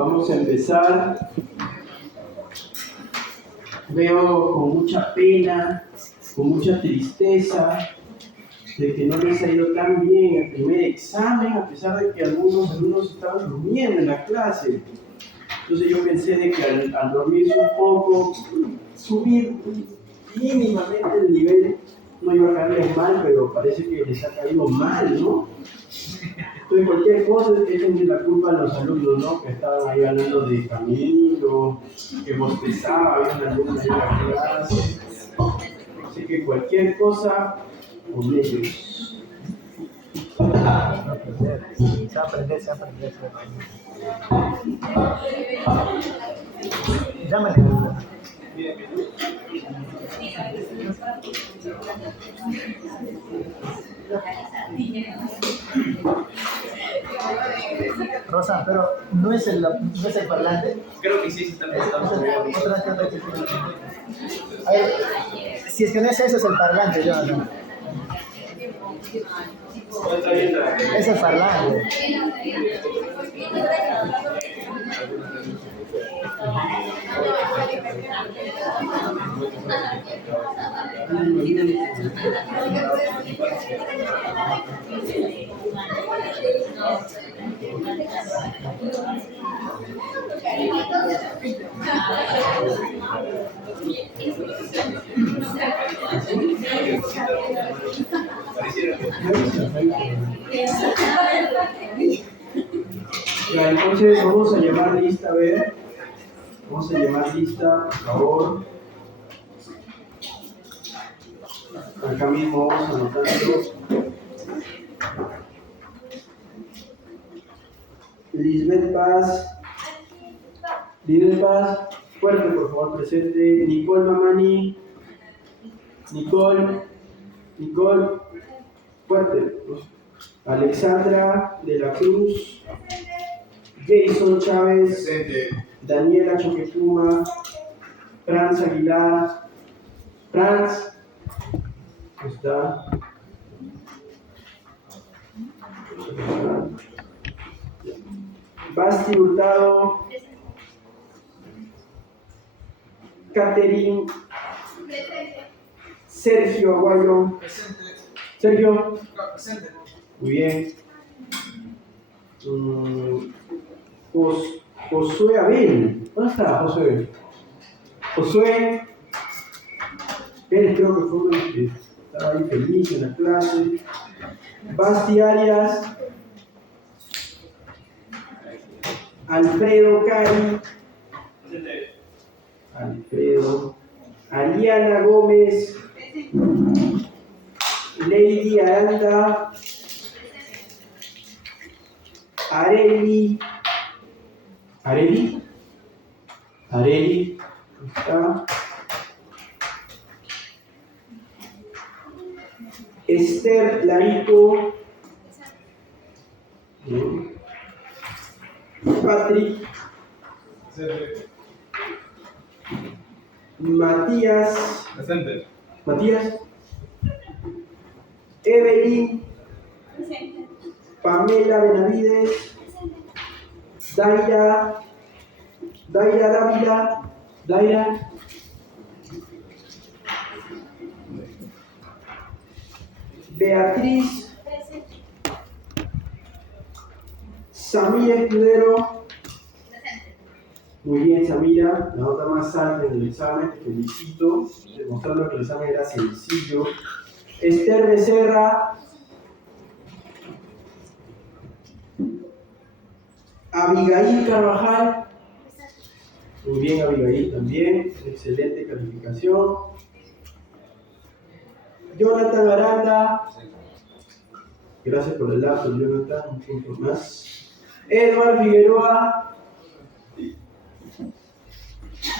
Vamos a empezar. Veo con mucha pena, con mucha tristeza, de que no les ha ido tan bien el primer examen, a pesar de que algunos alumnos estaban durmiendo en la clase. Entonces yo pensé de que al dormirse un poco, subir mínimamente el nivel, no iba a caerles mal, pero parece que les ha caído mal, ¿no? Entonces cualquier cosa es la culpa a los alumnos, ¿no? Que estaban ahí hablando de Camilo, que bostezaba, había una alumna ahí en la clase. Así que cualquier cosa, con ellos. Se aprende. Llámale. Rosa, pero ¿no es el parlante? Creo que sí, se está empezando. A ver, si es que no es eso, es el parlante, yo no. Es el parlante. Ya, entonces vamos a llamar lista, a ver. Vamos a llamar lista, por favor. Acá mismo vamos anotando. Lisbeth Paz. Lisbeth Paz, fuerte por favor, presente. Nicole Mamani. Nicole, fuerte. Alexandra de la Cruz. Jason Chávez. Presente. Daniela Choquepuma. Franz Aguilar. Franz. Está. Basti Hurtado. Catherine. Sergio Aguayo. Sergio. Muy bien. Josué Abel. ¿Dónde está Josué? Josué. Él creo que fue uno que estaba ahí feliz en la clase. Basti Arias. Alfredo Cari. Alfredo. Ariana Gómez. Lady Aranda. Areli. Está. Esther Larico. Patrick. Matías. Presente. Matías. Evelyn. Pamela Benavides. Daira Dávila. Daira. Beatriz. Samira Escudero. Muy bien, Samira, la nota más alta en el examen, te felicito, demostrando que el examen era sencillo. Esther Becerra. Abigail Carvajal. Muy bien, Abigail también, excelente calificación. Jonathan Aranda. Gracias por el lapso, Jonathan, un punto más. Edward Figueroa.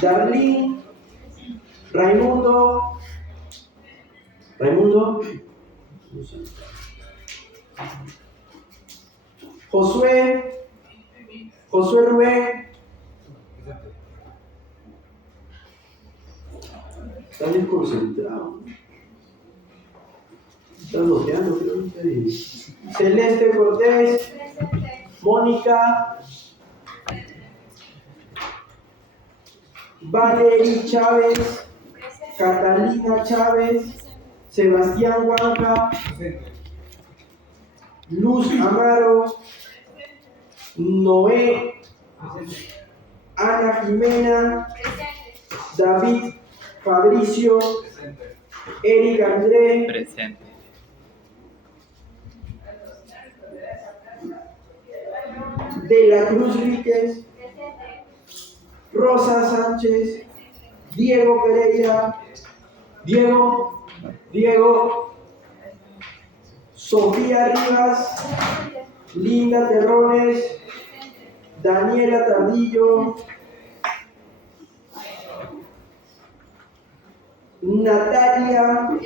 Darlene. Raimundo. Josué Rubén. Está desconcentrado. Está bloqueando, creo que Celeste Cortés. Mónica. Valery Chávez, Catalina Chávez, Sebastián Huanca, Luz Amaro, Noé, Ana Jimena, David Fabricio, Eric André, Presente. De la Cruz Ríquez, Rosa Sánchez, Diego Pereira, Diego, Sofía Rivas, Linda Terrones, Daniela Tardillo, Natalia,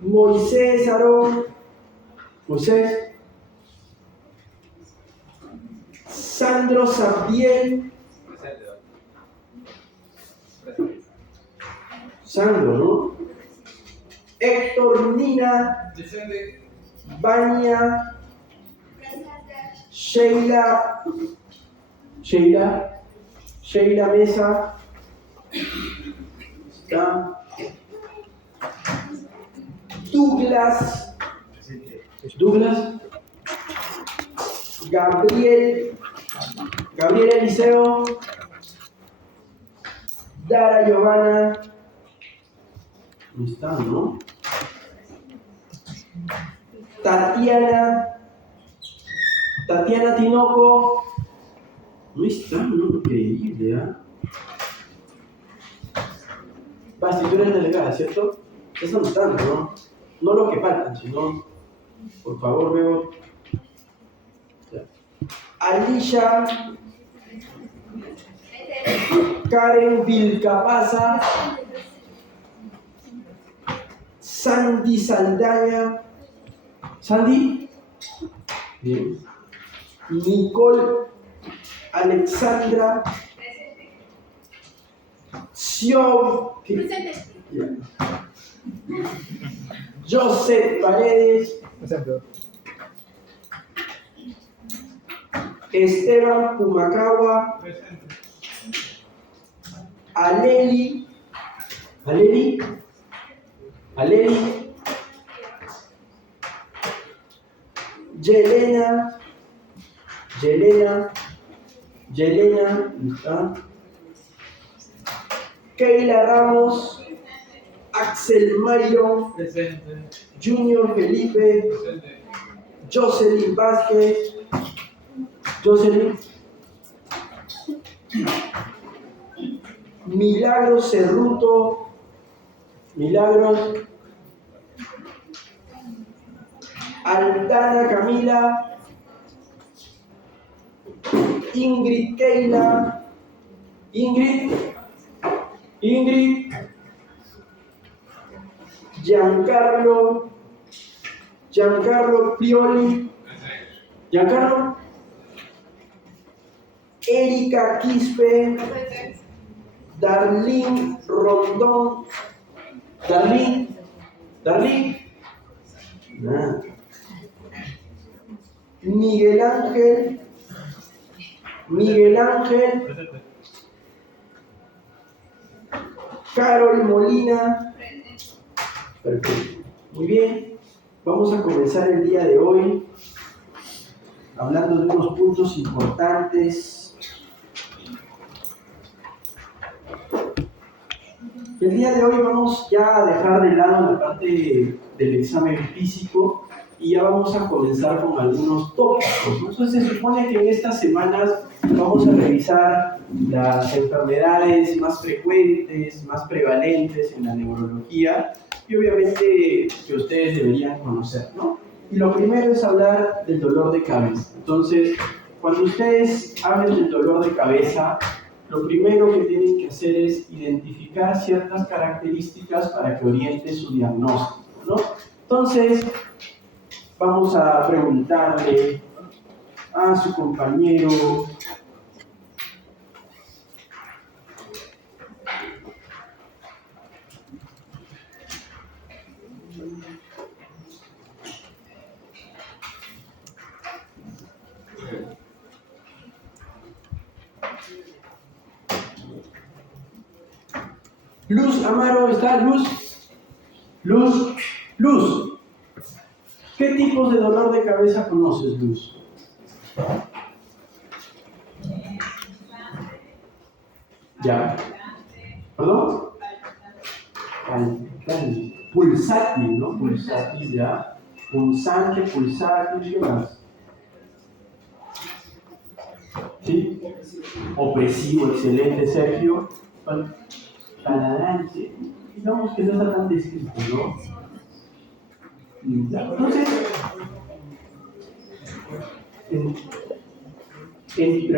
Moisés Aarón, Sandro Sabdiel, Sandro, ¿no? Héctor Nina, Vania, Sheila Mesa, está Douglas, Gabriel Eliseo, Dara Giovanna, no está, ¿no? Tatiana Tinoco, no está, ¿no? Increíble, ¿ah? Basti, tú eres delegada, ¿cierto? Estás anotando, ¿no? No lo que faltan, sino, por favor, veo. Alicia Karen Vilcapasa, Sandy Saldaña, Sandy, bien. Nicole Alexandra, Xiao, Joseph Paredes, Esteban Pumacagua, Aleli, Yelena, ¿está? Keila Ramos, Axel Mario, Junior Felipe, Jocelyn Vázquez, Milagros Cerruto, Aldana Camila, Ingrid Keila, Giancarlo Pioli, Erika Quispe, Darlene Rondón, nada. Miguel Ángel, Carol Molina, perfecto, muy bien, vamos a comenzar el día de hoy hablando de unos puntos importantes. El día de hoy vamos ya a dejar de lado la parte del examen físico y ya vamos a comenzar con algunos tópicos. Entonces se supone que en estas semanas vamos a revisar las enfermedades más frecuentes, más prevalentes en la neurología y obviamente que ustedes deberían conocer, ¿no? Y lo primero es hablar del dolor de cabeza. Entonces, cuando ustedes hablen del dolor de cabeza, lo primero que tienen que hacer es identificar ciertas características para que oriente su diagnóstico, ¿no? Entonces, vamos a preguntarle a su compañero Luz, Amaro, ¿está? Luz. ¿Qué tipos de dolor de cabeza conoces, Luz? Ya. ¿Perdón? Pulsátil, ¿no? Pulsátil, ya. Punzante, pulsátil, ¿qué más? ¿Sí? Opresivo, excelente, Sergio. Paladante. Digamos que no está tan descrito, ¿no? Entonces, el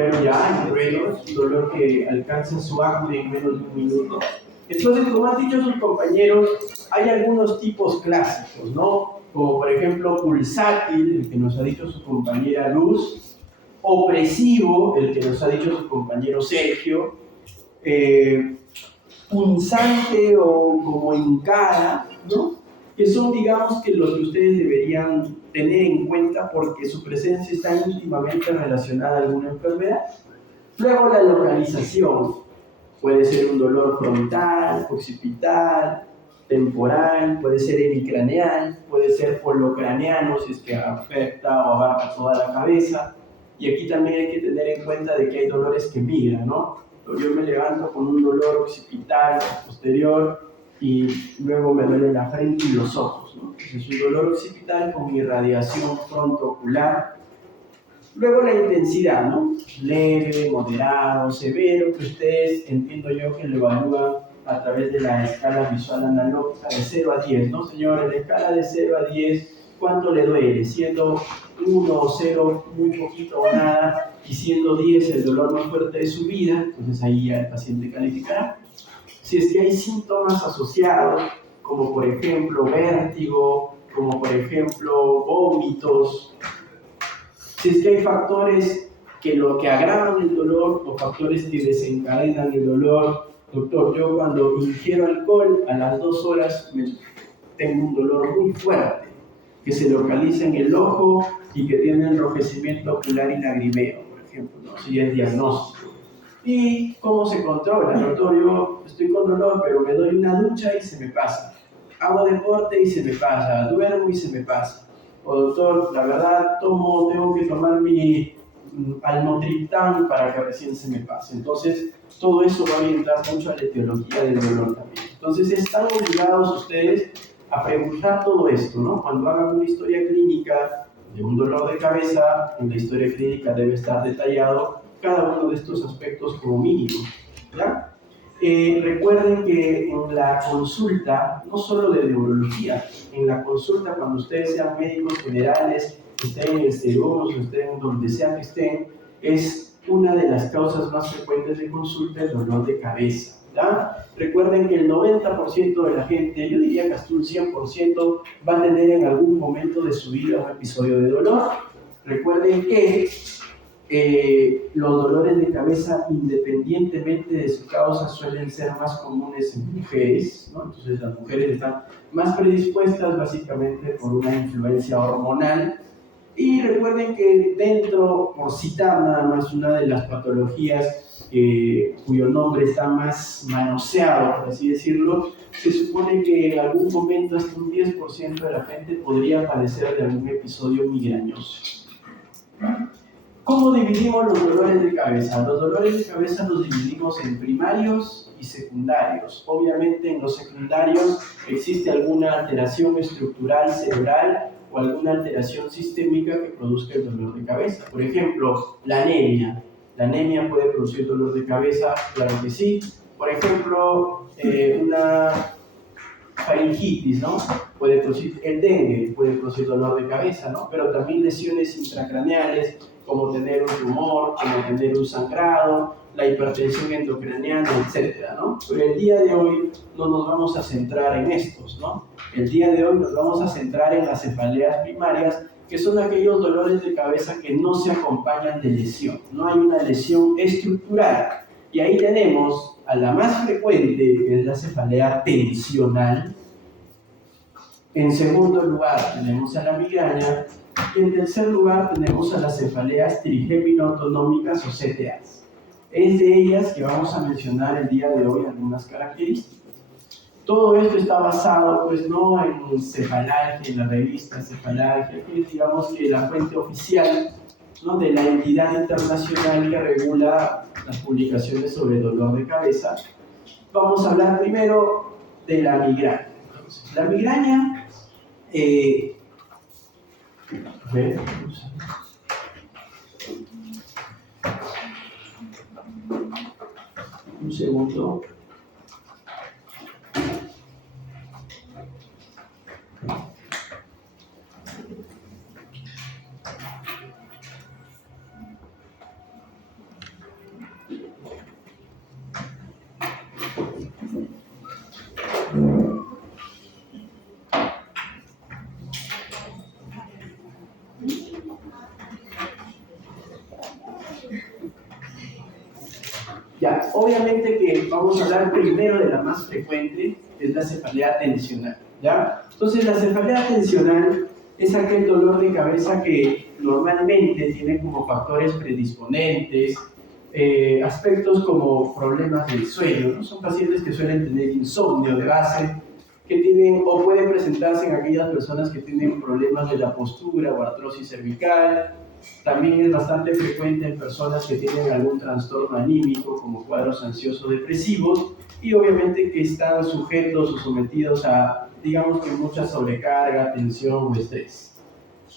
dolor que alcanza su acme en menos de un minuto. Entonces, como han dicho sus compañeros, hay algunos tipos clásicos, ¿no? Como por ejemplo pulsátil, el que nos ha dicho su compañera Luz, opresivo, el que nos ha dicho su compañero Sergio, punzante o como hincada, ¿no? Que son, digamos, que los que ustedes deberían tener en cuenta porque su presencia está íntimamente relacionada a alguna enfermedad. Luego la localización, puede ser un dolor frontal, occipital, temporal, puede ser hemicraneal, puede ser holocraneano si es que afecta o abarca toda la cabeza. Y aquí también hay que tener en cuenta de que hay dolores que migran, ¿no? Yo me levanto con un dolor occipital posterior y luego me duele la frente y los ojos, ¿no? Es un dolor occipital con irradiación frontoocular. Luego la intensidad, ¿no? Leve, moderado, severo, que ustedes entiendo yo que lo evalúan a través de la escala visual analógica de 0 a 10, ¿no, señores? La escala de 0 a 10, ¿cuánto le duele? Siendo 1 o 0 muy poquito o nada, y siendo 10 el dolor más fuerte de su vida, entonces ahí ya el paciente calificará. Si es que hay síntomas asociados, como por ejemplo vértigo, como por ejemplo vómitos, si es que hay factores que lo que agravan el dolor o factores que desencadenan el dolor. Doctor, yo cuando ingiero alcohol a las 2 horas tengo un dolor muy fuerte que se localiza en el ojo y que tiene enrojecimiento ocular y lagrimeo, por ejemplo, ¿no? Si es diagnóstico. ¿Y cómo se controla? Doctor, yo estoy con dolor, pero me doy una ducha y se me pasa. Hago deporte y se me pasa. Duermo y se me pasa. O doctor, la verdad, tengo que tomar mi almotriptán para que recién se me pase. Entonces, todo eso va a orientar mucho a la etiología del dolor también. Entonces, están obligados ustedes a preguntar todo esto, ¿no? Cuando hagan una historia clínica de un dolor de cabeza, en la historia clínica debe estar detallado cada uno de estos aspectos como mínimo, ¿ya? Recuerden que en la consulta, no solo de neurología, en la consulta cuando ustedes sean médicos generales, estén en el Seguro, estén donde sea que estén, es una de las causas más frecuentes de consulta el dolor de cabeza, ¿ya? Recuerden que el 90% de la gente, yo diría que hasta un 100%, va a tener en algún momento de su vida un episodio de dolor. Recuerden que los dolores de cabeza, independientemente de su causa, suelen ser más comunes en mujeres, ¿no? Entonces las mujeres están más predispuestas básicamente por una influencia hormonal. Y recuerden que dentro, por citar nada más una de las patologías cuyo nombre está más manoseado, por así decirlo, se supone que en algún momento hasta un 10% de la gente podría padecer de algún episodio migrañoso. ¿Cómo dividimos los dolores de cabeza? Los dolores de cabeza los dividimos en primarios y secundarios. Obviamente en los secundarios existe alguna alteración estructural cerebral o alguna alteración sistémica que produzca el dolor de cabeza. Por ejemplo, la anemia. ¿La anemia puede producir dolor de cabeza? Claro que sí. Por ejemplo, una faringitis, ¿no? Puede producir el dengue, puede producir dolor de cabeza, ¿no? Pero también lesiones intracraneales, como tener un tumor, como tener un sangrado, la hipertensión endocraniana, etcétera, ¿no? Pero el día de hoy no nos vamos a centrar en estos, ¿no? El día de hoy nos vamos a centrar en las cefaleas primarias, que son aquellos dolores de cabeza que no se acompañan de lesión. No hay una lesión estructural. Y ahí tenemos a la más frecuente, que es la cefalea tensional. En segundo lugar tenemos a la migraña. Y en tercer lugar tenemos a las cefaleas trigémino-autonómicas o CTAs. Es de ellas que vamos a mencionar el día de hoy algunas características. Todo esto está basado, pues, no en Cefalalgia, en la revista Cefalalgia, que es, digamos, que la fuente oficial, ¿no?, de la entidad internacional que regula las publicaciones sobre dolor de cabeza. Vamos a hablar primero de la migraña. Entonces, la migraña, a ver, un segundo. Ya, obviamente que vamos a hablar primero de la más frecuente, que es la cefalea tensional, ¿ya? Entonces, la cefalea tensional es aquel dolor de cabeza que normalmente tiene como factores predisponentes, aspectos como problemas del sueño, ¿no? Son pacientes que suelen tener insomnio de base, que tienen o pueden presentarse en aquellas personas que tienen problemas de la postura o artrosis cervical. También es bastante frecuente en personas que tienen algún trastorno anímico, como cuadros ansioso-depresivos, y obviamente que están sujetos o sometidos a, digamos, que mucha sobrecarga, tensión o estrés.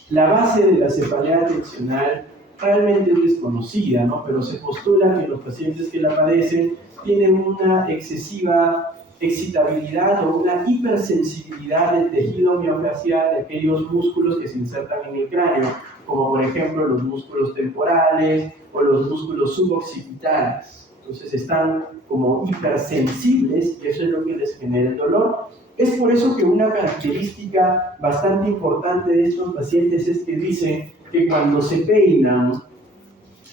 La base de la cefalea tensional realmente es desconocida, ¿no? Pero se postula que los pacientes que la padecen tienen una excesiva excitabilidad o una hipersensibilidad del tejido miofascial de aquellos músculos que se insertan en el cráneo, como por ejemplo los músculos temporales o los músculos suboccipitales. Entonces están como hipersensibles y eso es lo que les genera el dolor. Es por eso que una característica bastante importante de estos pacientes es que dicen que cuando se peinan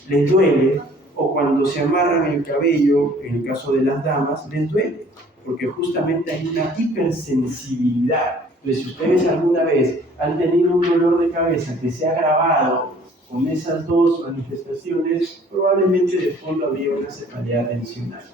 les duele, o cuando se amarran el cabello, en el caso de las damas, les duele, porque justamente hay una hipersensibilidad. Entonces, si ustedes alguna vez han tenido un dolor de cabeza que se ha agravado con esas dos manifestaciones, probablemente de fondo habría una cefalea tensional.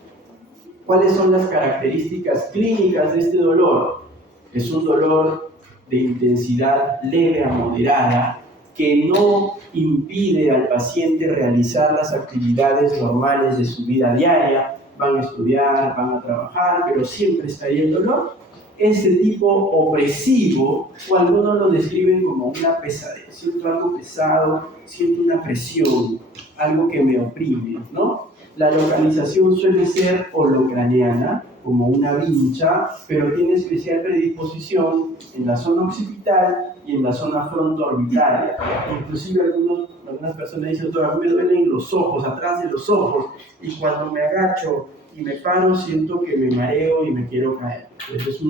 ¿Cuáles son las características clínicas de este dolor? Es un dolor de intensidad leve a moderada que no impide al paciente realizar las actividades normales de su vida diaria. Van a estudiar, van a trabajar, pero siempre está ahí el dolor. Ese tipo opresivo, o algunos lo describen como una pesadez. Siento algo pesado, siento una presión, algo que me oprime, ¿no? La localización suele ser holocraneana, como una vincha, pero tiene especial predisposición en la zona occipital y en la zona frontoorbital. Inclusive algunas personas dicen, doctor, a mí me duelen los ojos, atrás de los ojos, y cuando me agacho y me paro siento que me mareo y me quiero caer. Entonces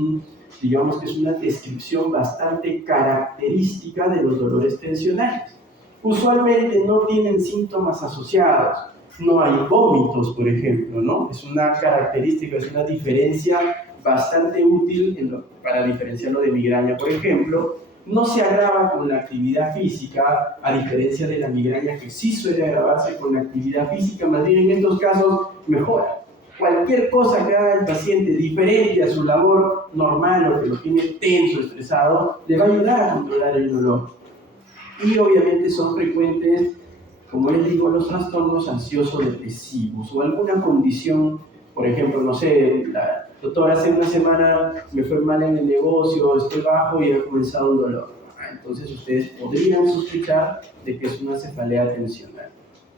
digamos que es una descripción bastante característica de los dolores tensionales. Usualmente no tienen síntomas asociados. No hay vómitos, por ejemplo, ¿no? Es una característica, es una diferencia bastante útil para diferenciarlo de migraña, por ejemplo. No se agrava con la actividad física, a diferencia de la migraña que sí suele agravarse con la actividad física, más bien en estos casos mejora. Cualquier cosa que haga el paciente diferente a su labor normal o que lo tiene tenso, estresado, le va a ayudar a controlar el dolor. Y obviamente son frecuentes, como les digo, los trastornos ansioso-depresivos o alguna condición, por ejemplo, no sé, doctor, hace una semana me fue mal en el negocio, estoy bajo y he comenzado un dolor. Entonces ustedes podrían sospechar de que es una cefalea tensional.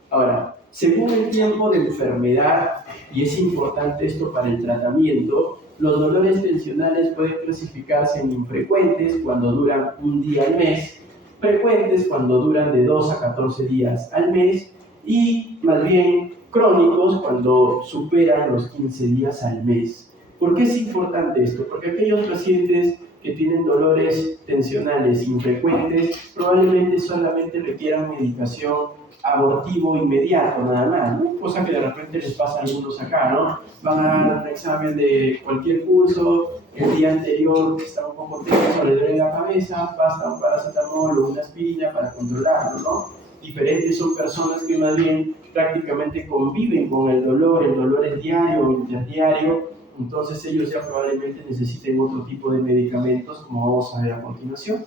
Ahora, según el tiempo de enfermedad, y es importante esto para el tratamiento, los dolores tensionales pueden clasificarse en infrecuentes cuando duran un día al mes, frecuentes cuando duran de 2 a 14 días al mes y más bien crónicos cuando superan los 15 días al mes. ¿Por qué es importante esto? Porque aquellos pacientes que tienen dolores tensionales infrecuentes probablemente solamente requieran medicación abortivo inmediato nada más, ¿no? Cosa que de repente les pasa a algunos acá, ¿no? Van a dar un examen de cualquier curso, el día anterior está un poco tenso, le duele la cabeza, basta un paracetamol o una aspirina para controlarlo, ¿no? Diferentes son personas que más bien prácticamente conviven con el dolor es diario o interdiario, entonces ellos ya probablemente necesiten otro tipo de medicamentos, como vamos a ver a continuación.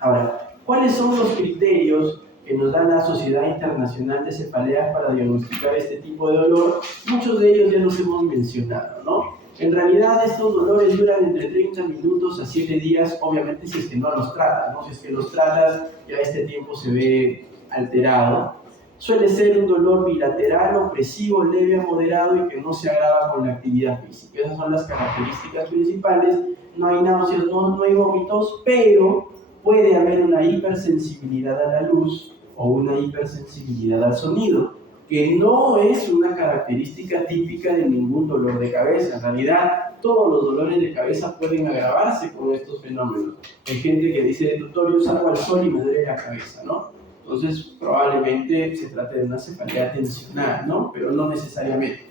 Ahora, ¿cuáles son los criterios que nos da la Sociedad Internacional de Cefaleas para diagnosticar este tipo de dolor? Muchos de ellos ya los hemos mencionado, ¿no? En realidad estos dolores duran entre 30 minutos a 7 días, obviamente si es que no los tratas, ¿no? Si es que los tratas, ya este tiempo se ve alterado. Suele ser un dolor bilateral, opresivo, leve a moderado y que no se agrava con la actividad física. Esas son las características principales. No hay náuseas, no hay vómitos, pero puede haber una hipersensibilidad a la luz o una hipersensibilidad al sonido, que no es una característica típica de ningún dolor de cabeza. En realidad, todos los dolores de cabeza pueden agravarse con estos fenómenos. Hay gente que dice, doctor, yo salgo al sol y me duele la cabeza, ¿no? Entonces, probablemente se trate de una cefalea tensional, ¿no? Pero no necesariamente.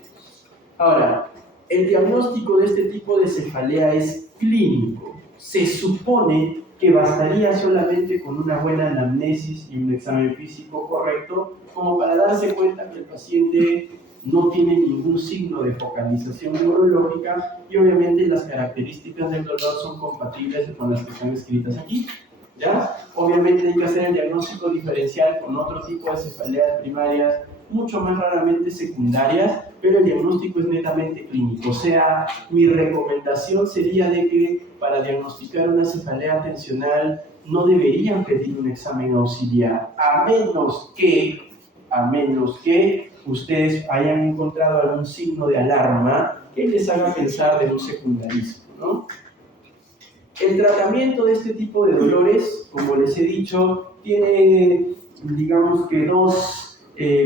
Ahora, el diagnóstico de este tipo de cefalea es clínico. Se supone que bastaría solamente con una buena anamnesis y un examen físico correcto como para darse cuenta que el paciente no tiene ningún signo de focalización neurológica y obviamente las características del dolor son compatibles con las que están escritas aquí. ¿Ya? Obviamente hay que hacer el diagnóstico diferencial con otro tipo de cefaleas primarias, mucho más raramente secundarias, pero el diagnóstico es netamente clínico. O sea, mi recomendación sería de que para diagnosticar una cefalea tensional no deberían pedir un examen auxiliar, a menos que ustedes hayan encontrado algún signo de alarma que les haga pensar de un secundarismo, ¿no? El tratamiento de este tipo de dolores, como les he dicho, tiene, digamos que dos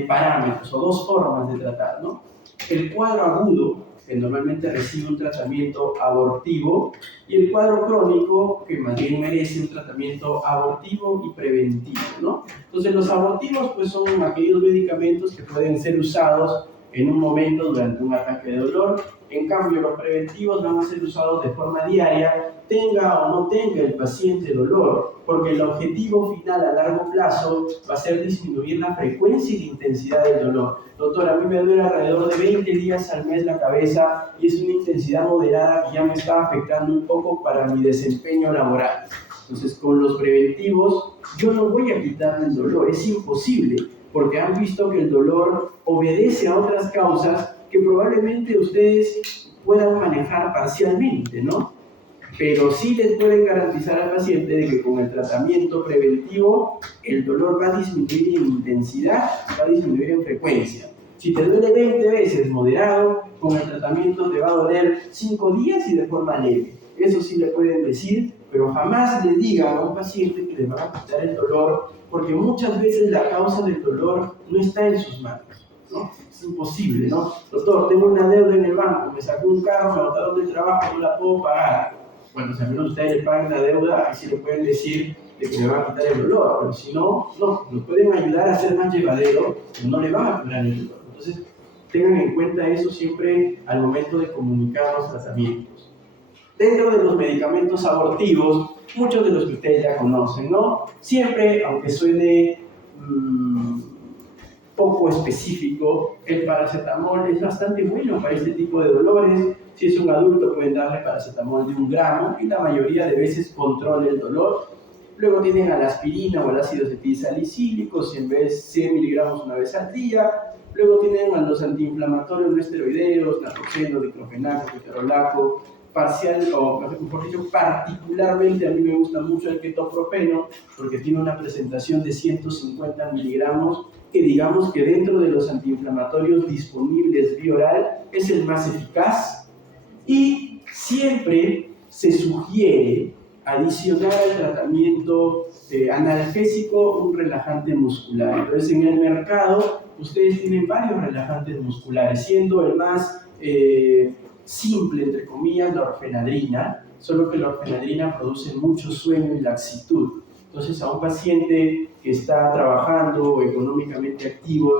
parámetros o dos formas de tratar, ¿no? El cuadro agudo, que normalmente recibe un tratamiento abortivo, y el cuadro crónico, que más bien merece un tratamiento abortivo y preventivo, ¿no? Entonces, los abortivos pues, son aquellos medicamentos que pueden ser usados en un momento durante un ataque de dolor. En cambio, los preventivos van a ser usados de forma diaria, tenga o no tenga el paciente dolor, porque el objetivo final a largo plazo va a ser disminuir la frecuencia y la intensidad del dolor. Doctor, a mí me duele alrededor de 20 días al mes la cabeza y es una intensidad moderada que ya me está afectando un poco para mi desempeño laboral. Entonces, con los preventivos, yo no voy a quitarle el dolor, es imposible, porque han visto que el dolor obedece a otras causas que probablemente ustedes puedan manejar parcialmente, ¿no? Pero sí les pueden garantizar al paciente de que con el tratamiento preventivo el dolor va a disminuir en intensidad, va a disminuir en frecuencia. Si te duele 20 veces moderado, con el tratamiento te va a doler 5 días y de forma leve. Eso sí le pueden decir, pero jamás le digan a un paciente que le va a quitar el dolor, porque muchas veces la causa del dolor no está en sus manos, ¿no? Es imposible, ¿no? Doctor, tengo una deuda en el banco, me sacó un carro, me botaron del trabajo, no la puedo pagar. Bueno, si a menos ustedes le pagan la deuda, ahí sí le pueden decir que le van a quitar el dolor, pero si no, no, nos pueden ayudar a ser más llevadero, pero no le van a quitar el dolor. Entonces, tengan en cuenta eso siempre al momento de comunicar los tratamientos. Dentro de los medicamentos abortivos, muchos de los que ustedes ya conocen, ¿no? Siempre, aunque suene poco específico, el paracetamol es bastante bueno para este tipo de dolores. Si es un adulto, pueden darle paracetamol de 1 gramo y la mayoría de veces controla el dolor. Luego tienen a la aspirina o al ácido acetilsalicílico, 100 miligramos una vez al día. Luego tienen a los antiinflamatorios no esteroideos, naproxeno, diclofenaco, ketorolaco, particularmente a mí me gusta mucho el ketoprofeno porque tiene una presentación de 150 miligramos que digamos que dentro de los antiinflamatorios disponibles vía oral es el más eficaz, y siempre se sugiere adicionar al tratamiento analgésico un relajante muscular. Entonces en el mercado ustedes tienen varios relajantes musculares, siendo el más simple, entre comillas, la orfenadrina, solo que la orfenadrina produce mucho sueño y laxitud. Entonces, a un paciente que está trabajando o económicamente activo,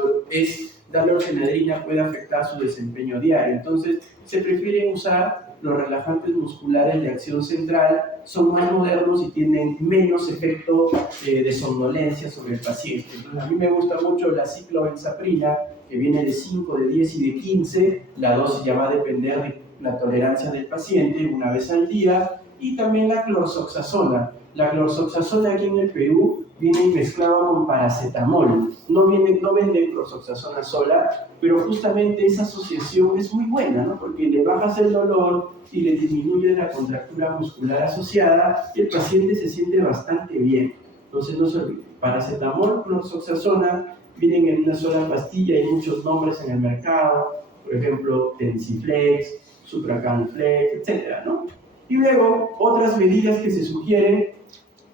darle orfenadrina puede afectar su desempeño diario. Entonces, se prefieren usar los relajantes musculares de acción central, son más modernos y tienen menos efecto de somnolencia sobre el paciente. Entonces, a mí me gusta mucho la ciclobenzaprina, que viene de 5, de 10 y de 15. La dosis ya va a depender la tolerancia del paciente una vez al día, y también la clorzoxazona. La clorzoxazona aquí en el Perú viene mezclado con paracetamol. No venden clorzoxazona sola, pero justamente esa asociación es muy buena, ¿no? Porque le bajas el dolor y le disminuye la contractura muscular asociada y el paciente se siente bastante bien. Entonces no se olvide, paracetamol, clorzoxazona, vienen en una sola pastilla, hay muchos nombres en el mercado, por ejemplo, Tensiflex, Supracanflex, etc., ¿no? Y luego, otras medidas que se sugieren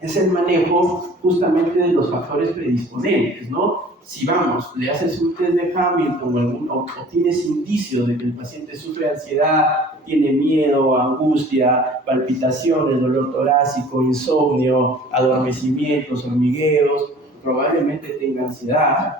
es el manejo justamente de los factores predisponentes, ¿no? Si vamos, le haces un test de Hamilton o tienes indicios de que el paciente sufre ansiedad, tiene miedo, angustia, palpitaciones, dolor torácico, insomnio, adormecimientos, hormigueos, probablemente tenga ansiedad.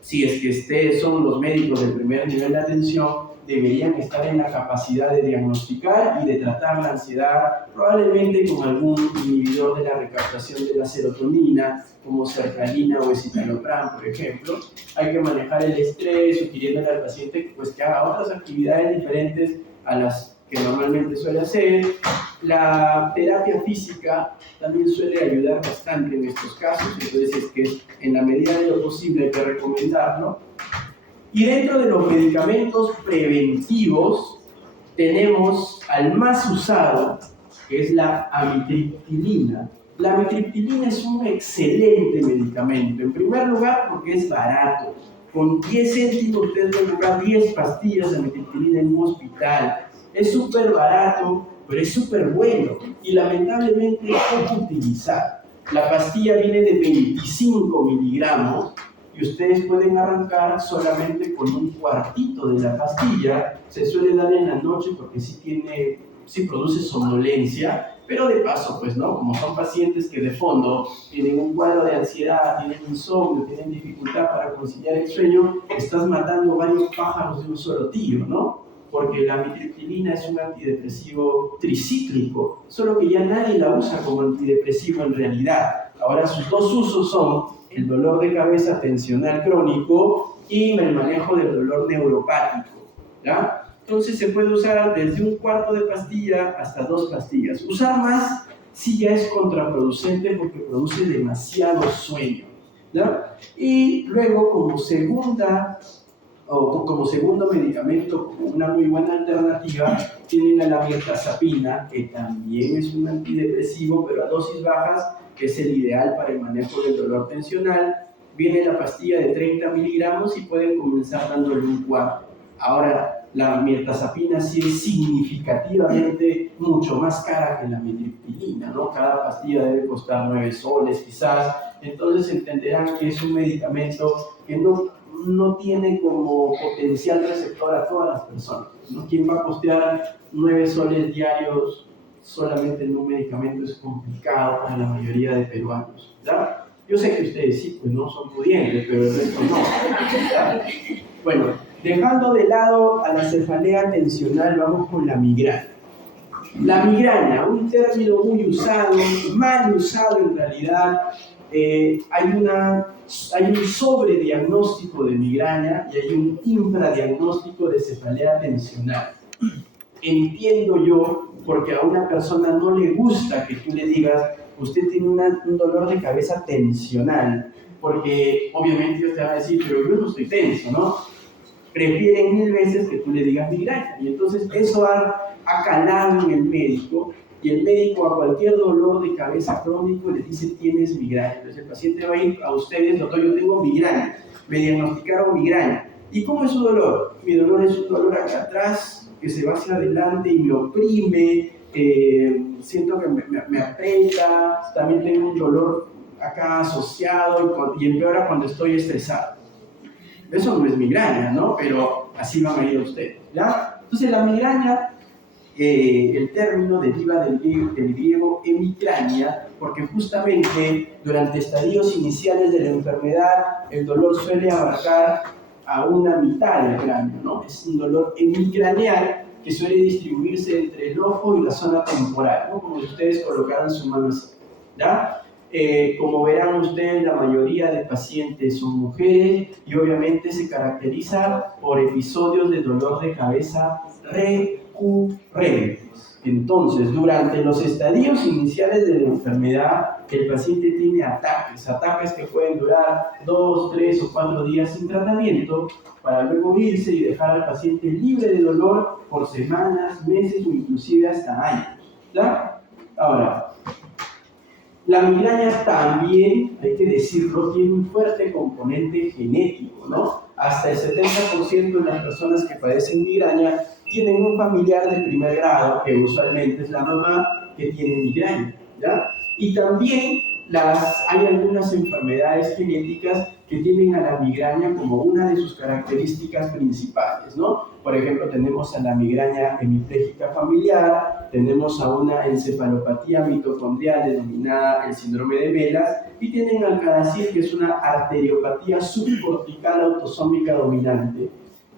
Si es que son los médicos del primer nivel de atención, deberían estar en la capacidad de diagnosticar y de tratar la ansiedad, probablemente con algún inhibidor de la recaptación de la serotonina, como sertralina o escitalopram, por ejemplo. Hay que manejar el estrés, sugiriéndole al paciente que haga otras actividades diferentes a las que normalmente suele hacer. La terapia física también suele ayudar bastante en estos casos, entonces es que en la medida de lo posible hay que recomendarlo. Y dentro de los medicamentos preventivos tenemos al más usado, que es la amitriptilina. La amitriptilina es un excelente medicamento, en primer lugar porque es barato. Con 10 céntimos ustedes pueden comprar 10 pastillas de amitriptilina en un hospital. Es súper barato, pero es súper bueno y lamentablemente es poco utilizar. La pastilla viene de 25 miligramos y ustedes pueden arrancar solamente con un cuartito de la pastilla. Se suele dar en la noche porque sí produce somnolencia, pero de paso, pues, ¿no? Como son pacientes que de fondo tienen un cuadro de ansiedad, tienen insomnio, tienen dificultad para conciliar el sueño, estás matando varios pájaros de un solo tiro, ¿no? Porque la amitriptilina es un antidepresivo tricíclico, solo que ya nadie la usa como antidepresivo en realidad. Ahora sus dos usos son el dolor de cabeza tensional crónico y el manejo del dolor neuropático, ¿ya? Entonces se puede usar desde un cuarto de pastilla hasta 2 pastillas. Usar más sí ya es contraproducente porque produce demasiado sueño, ¿ya? Y luego como segundo medicamento, como una muy buena alternativa, tienen a la mirtazapina, que también es un antidepresivo, pero a dosis bajas, que es el ideal para el manejo del dolor tensional. Viene la pastilla de 30 miligramos y pueden comenzar dándole un cuarto. Ahora, la mirtazapina sí es significativamente mucho más cara que la amitriptilina, ¿no? Cada pastilla debe costar 9 soles quizás, entonces entenderán que es un medicamento que no tiene como potencial receptor a todas las personas, ¿no? ¿Quién va a costear 9 soles diarios solamente en un medicamento? Es complicado para la mayoría de peruanos, ¿ya? Yo sé que ustedes sí, pues no son pudientes, pero el resto no, ¿ya? Bueno, dejando de lado a la cefalea tensional, vamos con la migraña. La migraña, un término muy usado, mal usado en realidad. Hay un sobrediagnóstico de migraña y hay un infradiagnóstico de cefalea tensional. Entiendo yo, porque a una persona no le gusta que tú le digas, usted tiene un dolor de cabeza tensional, porque obviamente ellos te van a decir, pero yo no estoy tenso, ¿no? Prefieren 1000 veces que tú le digas migraña. Y entonces eso ha calado en el médico, y el médico a cualquier dolor de cabeza crónico le dice tienes migraña. Entonces el paciente va a ir a ustedes, doctor, yo tengo migraña, me diagnosticaron migraña. ¿Y cómo es su dolor? Mi dolor es un dolor acá atrás que se va hacia adelante y me oprime, siento que me aprieta, también tengo un dolor acá asociado y empeora cuando estoy estresado. Eso no es migraña, ¿no? Pero así van a ir ustedes, ¿ya? Entonces la migraña, el término deriva del griego hemicrania, porque justamente durante estadios iniciales de la enfermedad el dolor suele abarcar a una mitad del cráneo, ¿no? Es un dolor hemicraneal que suele distribuirse entre el ojo y la zona temporal, ¿no? Como si ustedes colocaran su mano así, ¿ya? Como verán ustedes, la mayoría de pacientes son mujeres y obviamente se caracteriza por episodios de dolor de cabeza recurrentes. Entonces, durante los estadios iniciales de la enfermedad, el paciente tiene ataques que pueden durar 2, 3 o 4 días sin tratamiento, para luego irse y dejar al paciente libre de dolor por semanas, meses o inclusive hasta años. ¿Ya? Ahora, la migraña también, hay que decirlo, tiene un fuerte componente genético, ¿no? Hasta el 70% de las personas que padecen migraña tienen un familiar de primer grado, que usualmente es la mamá, que tiene migraña, ¿ya? Y también hay algunas enfermedades genéticas que tienen a la migraña como una de sus características principales, ¿no? Por ejemplo, tenemos a la migraña hemipléjica familiar, tenemos a una encefalopatía mitocondrial denominada el síndrome de Velas, y tienen al CADASIL, que es una arteriopatía subcortical autosómica dominante.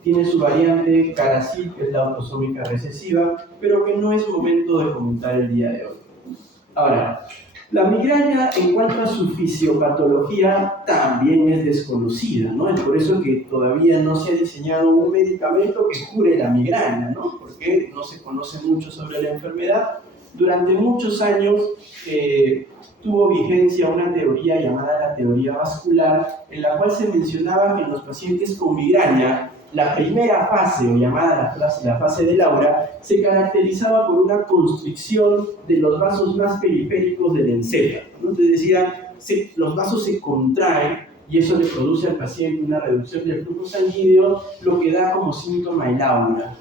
Tiene su variante CADASIL, que es la autosómica recesiva, pero que no es momento de comentar el día de hoy. Ahora, la migraña, en cuanto a su fisiopatología, también es desconocida, ¿no? Es por eso que todavía no se ha diseñado un medicamento que cure la migraña, ¿no? Porque no se conoce mucho sobre la enfermedad. Durante muchos años tuvo vigencia una teoría llamada la teoría vascular, en la cual se mencionaba que en los pacientes con migraña, la primera fase, o llamada la fase de Laura, se caracterizaba por una constricción de los vasos más periféricos del encéfalo, ¿no? Entonces decían, los vasos se contraen y eso le produce al paciente una reducción del flujo sanguíneo, lo que da como síntoma el Laura.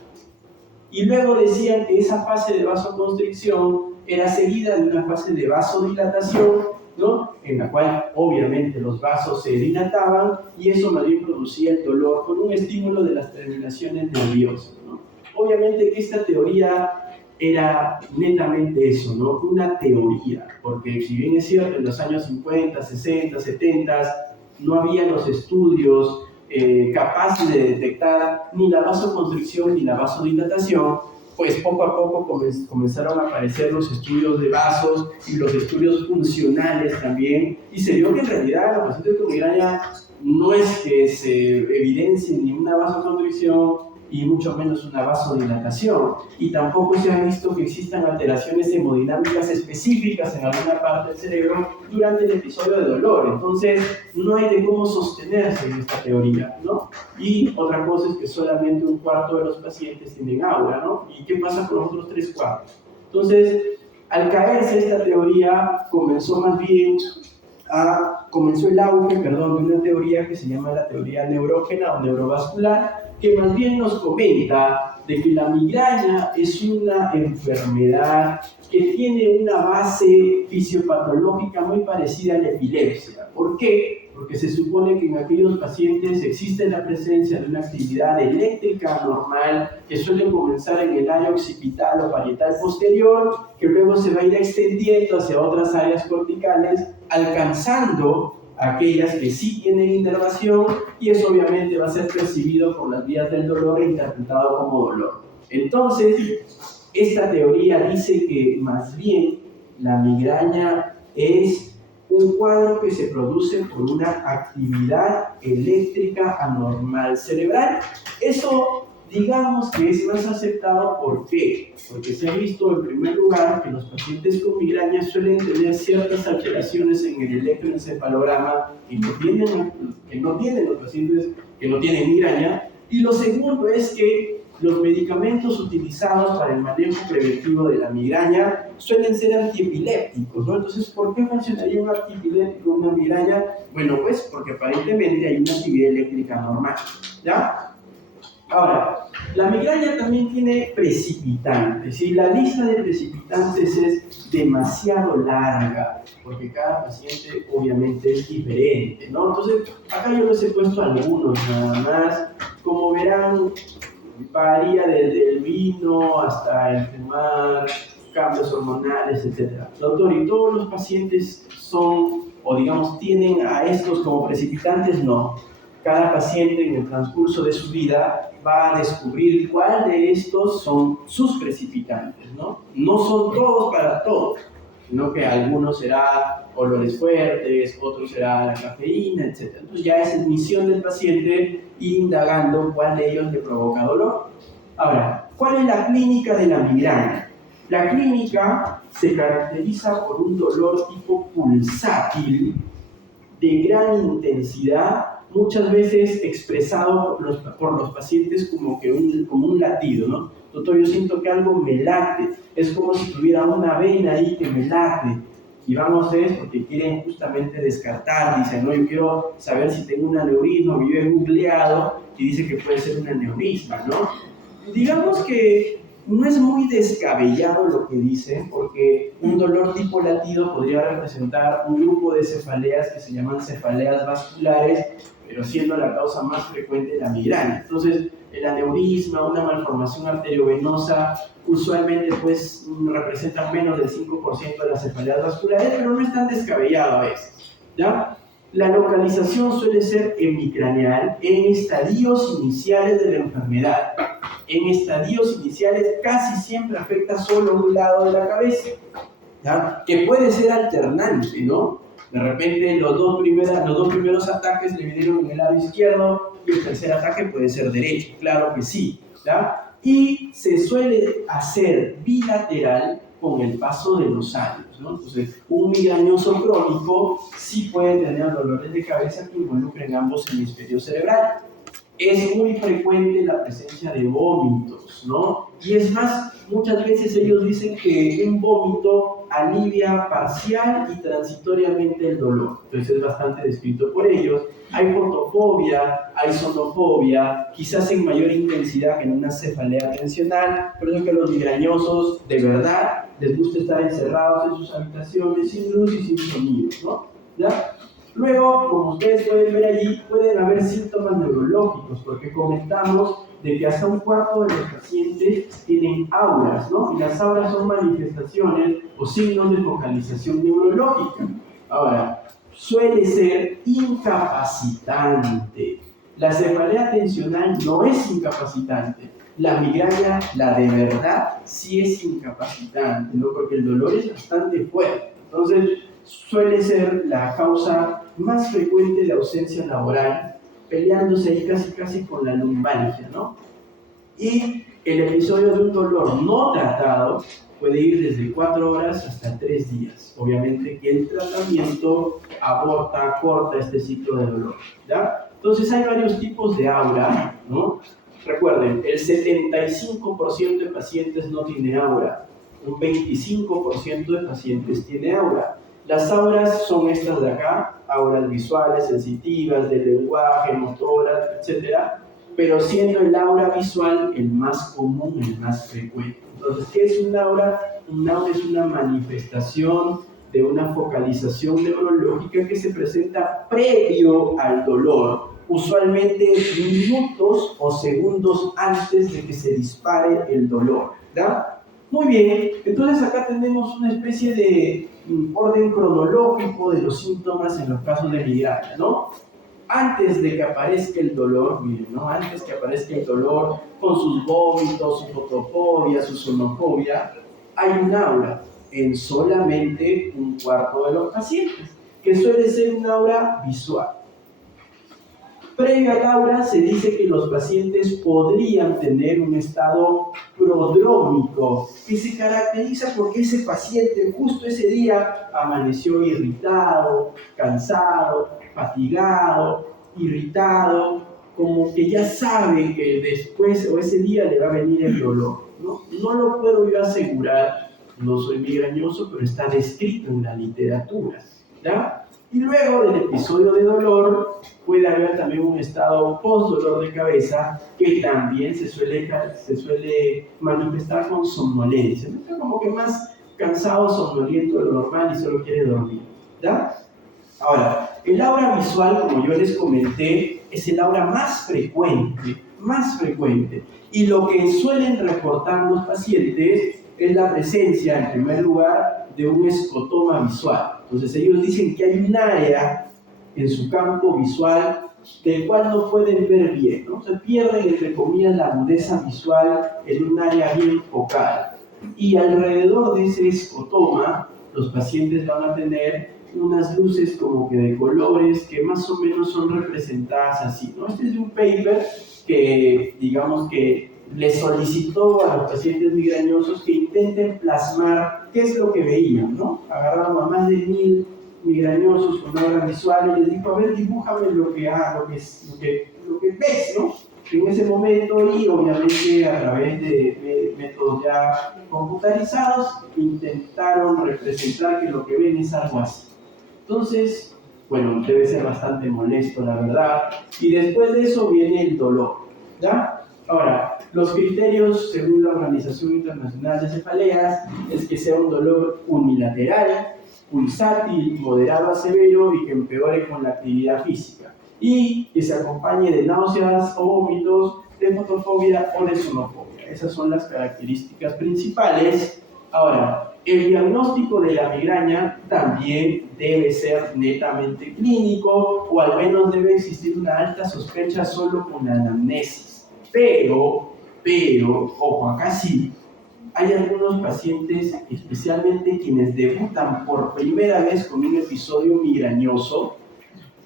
Y luego decían que esa fase de vasoconstricción era seguida de una fase de vasodilatación, ¿no? En la cual obviamente los vasos se dilataban y eso más bien producía el dolor con un estímulo de las terminaciones nerviosas, ¿no? Obviamente que esta teoría era netamente eso, ¿no? Una teoría, porque si bien es cierto, en los años 50, 60, 70 no había los estudios capaces de detectar ni la vasoconstricción ni la vasodilatación, pues poco a poco comenzaron a aparecer los estudios de vasos y los estudios funcionales también, y se vio que en realidad los pacientes con migraña no es que se evidencie ni una vasoconstricción y mucho menos una vasodilatación, y tampoco se ha visto que existan alteraciones hemodinámicas específicas en alguna parte del cerebro durante el episodio de dolor. Entonces no hay de cómo sostenerse en esta teoría, ¿no? Y otra cosa es que solamente un cuarto de los pacientes tienen aura, ¿no? ¿Y qué pasa con los otros 3/4? Entonces, al caerse esta teoría, comenzó el auge, de una teoría que se llama la teoría neurógena o neurovascular, que más bien nos comenta de que la migraña es una enfermedad que tiene una base fisiopatológica muy parecida a la epilepsia. ¿Por qué? Porque se supone que en aquellos pacientes existe la presencia de una actividad eléctrica anormal que suele comenzar en el área occipital o parietal posterior, que luego se va a ir extendiendo hacia otras áreas corticales, alcanzando aquellas que sí tienen inervación, y eso obviamente va a ser percibido por las vías del dolor e interpretado como dolor. Entonces, esta teoría dice que más bien la migraña es un cuadro que se produce por una actividad eléctrica anormal cerebral. Eso, digamos que es más aceptado. ¿Por qué? Porque se ha visto en primer lugar que los pacientes con migraña suelen tener ciertas alteraciones en el electroencefalograma que no tienen los pacientes que no tienen migraña. Y lo segundo es que los medicamentos utilizados para el manejo preventivo de la migraña suelen ser antiepilépticos, ¿no? Entonces, ¿por qué funcionaría un antiepiléptico en una migraña? Bueno, pues porque aparentemente hay una actividad eléctrica normal, ¿ya? Ahora, la migraña también tiene precipitantes, y la lista de precipitantes es demasiado larga, porque cada paciente obviamente es diferente, ¿no? Entonces, acá yo les he puesto algunos nada más. Como verán, varía desde el vino hasta el fumar, cambios hormonales, etc. Doctor, ¿y todos los pacientes tienen a estos como precipitantes? No. Cada paciente en el transcurso de su vida va a descubrir cuál de estos son sus precipitantes, ¿no? No son todos para todos, sino que algunos será olores fuertes, otros será la cafeína, etc. Entonces ya es misión del paciente ir indagando cuál de ellos le provoca dolor. Ahora, ¿cuál es la clínica de la migraña? La clínica se caracteriza por un dolor tipo pulsátil de gran intensidad, muchas veces expresado por los pacientes como un latido, ¿no? Doctor, yo siento que algo me late, es como si tuviera una vena ahí que me late. Y vamos a eso porque quieren justamente descartar, dicen, no, yo quiero saber si tengo un aneurisma, yo he googleado y dice que puede ser un aneurisma, ¿no? Digamos que no es muy descabellado lo que dicen, porque un dolor tipo latido podría representar un grupo de cefaleas que se llaman cefaleas vasculares, pero siendo la causa más frecuente la migraña. Entonces, el aneurisma, una malformación arteriovenosa, usualmente pues representan menos del 5% de las cefaleas vasculares, pero no es tan descabellado a veces, ¿ya? La localización suele ser hemicraneal en estadios iniciales de la enfermedad. En estadios iniciales casi siempre afecta solo un lado de la cabeza, ¿ya? Que puede ser alternante, ¿no? De repente los dos primeros ataques le vinieron en el lado izquierdo y el tercer ataque puede ser derecho, claro que sí, ¿ya? Y se suele hacer bilateral con el paso de los años, ¿no? Entonces, un migrañoso crónico sí puede tener dolores de cabeza que involucren ambos hemisferios cerebrales. Es muy frecuente la presencia de vómitos, ¿no? Y es más, muchas veces ellos dicen que un vómito alivia parcial y transitoriamente el dolor. Entonces es bastante descrito por ellos. Hay fotofobia, hay sonofobia, quizás en mayor intensidad que en una cefalea tensional. Por eso que los migrañosos, de verdad, les gusta estar encerrados en sus habitaciones, sin luz y sin sonido, ¿no? ¿Ya? Luego, como ustedes pueden ver allí, pueden haber síntomas neurológicos, porque comentamos de que hasta un cuarto de los pacientes tienen auras, ¿no? Y las auras son manifestaciones o signos de focalización neurológica. Ahora, suele ser incapacitante. La cefalea tensional no es incapacitante. La migraña, la de verdad, sí es incapacitante, ¿no? Porque el dolor es bastante fuerte. Entonces, suele ser la causa más frecuente de ausencia laboral, peleándose ahí casi con la lumbalgia, ¿no? Y el episodio de un dolor no tratado puede ir desde 4 horas hasta 3 días. Obviamente que el tratamiento corta este ciclo de dolor, ¿ya? Entonces hay varios tipos de aura, ¿no? Recuerden, el 75% de pacientes no tiene aura, un 25% de pacientes tiene aura. Las auras son estas de acá, auras visuales, sensitivas, del lenguaje, motoras, etc. Pero siendo el aura visual el más común, el más frecuente. Entonces, ¿qué es un aura? Un aura es una manifestación de una focalización neurológica que se presenta previo al dolor, usualmente minutos o segundos antes de que se dispare el dolor, ¿verdad? Muy bien, entonces acá tenemos una especie de orden cronológico de los síntomas en los casos de migraña, ¿no? Antes de que aparezca el dolor, miren, ¿no? Antes que aparezca el dolor con sus vómitos, su fotofobia, su sonofobia, hay un aura en solamente un cuarto de los pacientes, que suele ser un aura visual. Previo al aura se dice que los pacientes podrían tener un estado prodrómico, que se caracteriza porque ese paciente justo ese día amaneció irritado, cansado, fatigado, irritado, como que ya sabe que después o ese día le va a venir el dolor, ¿no? No lo puedo yo asegurar, no soy migrañoso, pero está descrito en la literatura, ¿ya? Y luego del episodio de dolor puede haber también un estado post-dolor de cabeza que también se suele manifestar con somnolencia. Está como que más cansado, somnoliento de lo normal y solo quiere dormir, ¿ya? Ahora, el aura visual, como yo les comenté, es el aura más frecuente. Y lo que suelen reportar los pacientes es la presencia, en primer lugar, de un escotoma visual. Entonces ellos dicen que hay un área en su campo visual del cual no pueden ver bien, ¿no? Se pierden, entre comillas, la agudeza visual en un área bien focal. Y alrededor de ese escotoma, los pacientes van a tener unas luces como que de colores que más o menos son representadas así, ¿no? Este es de un paper que, digamos que le solicitó a los pacientes migrañosos que intenten plasmar qué es lo que veían, ¿no? Agarraron a más de 1000 migrañosos con obras visuales y les dijo, a ver, dibújame lo que ves, ¿no? En ese momento, y obviamente a través de métodos ya computarizados, intentaron representar que lo que ven es algo así. Entonces, bueno, debe ser bastante molesto, la verdad. Y después de eso viene el dolor, ¿ya? Ahora, los criterios, según la Organización Internacional de Cefaleas, es que sea un dolor unilateral, pulsátil, moderado a severo y que empeore con la actividad física. Y que se acompañe de náuseas o vómitos, de fotofobia o de sonofobia. Esas son las características principales. Ahora, el diagnóstico de la migraña también debe ser netamente clínico, o al menos debe existir una alta sospecha solo con la anamnesis. Pero, ojo, acá sí, hay algunos pacientes, especialmente quienes debutan por primera vez con un episodio migrañoso,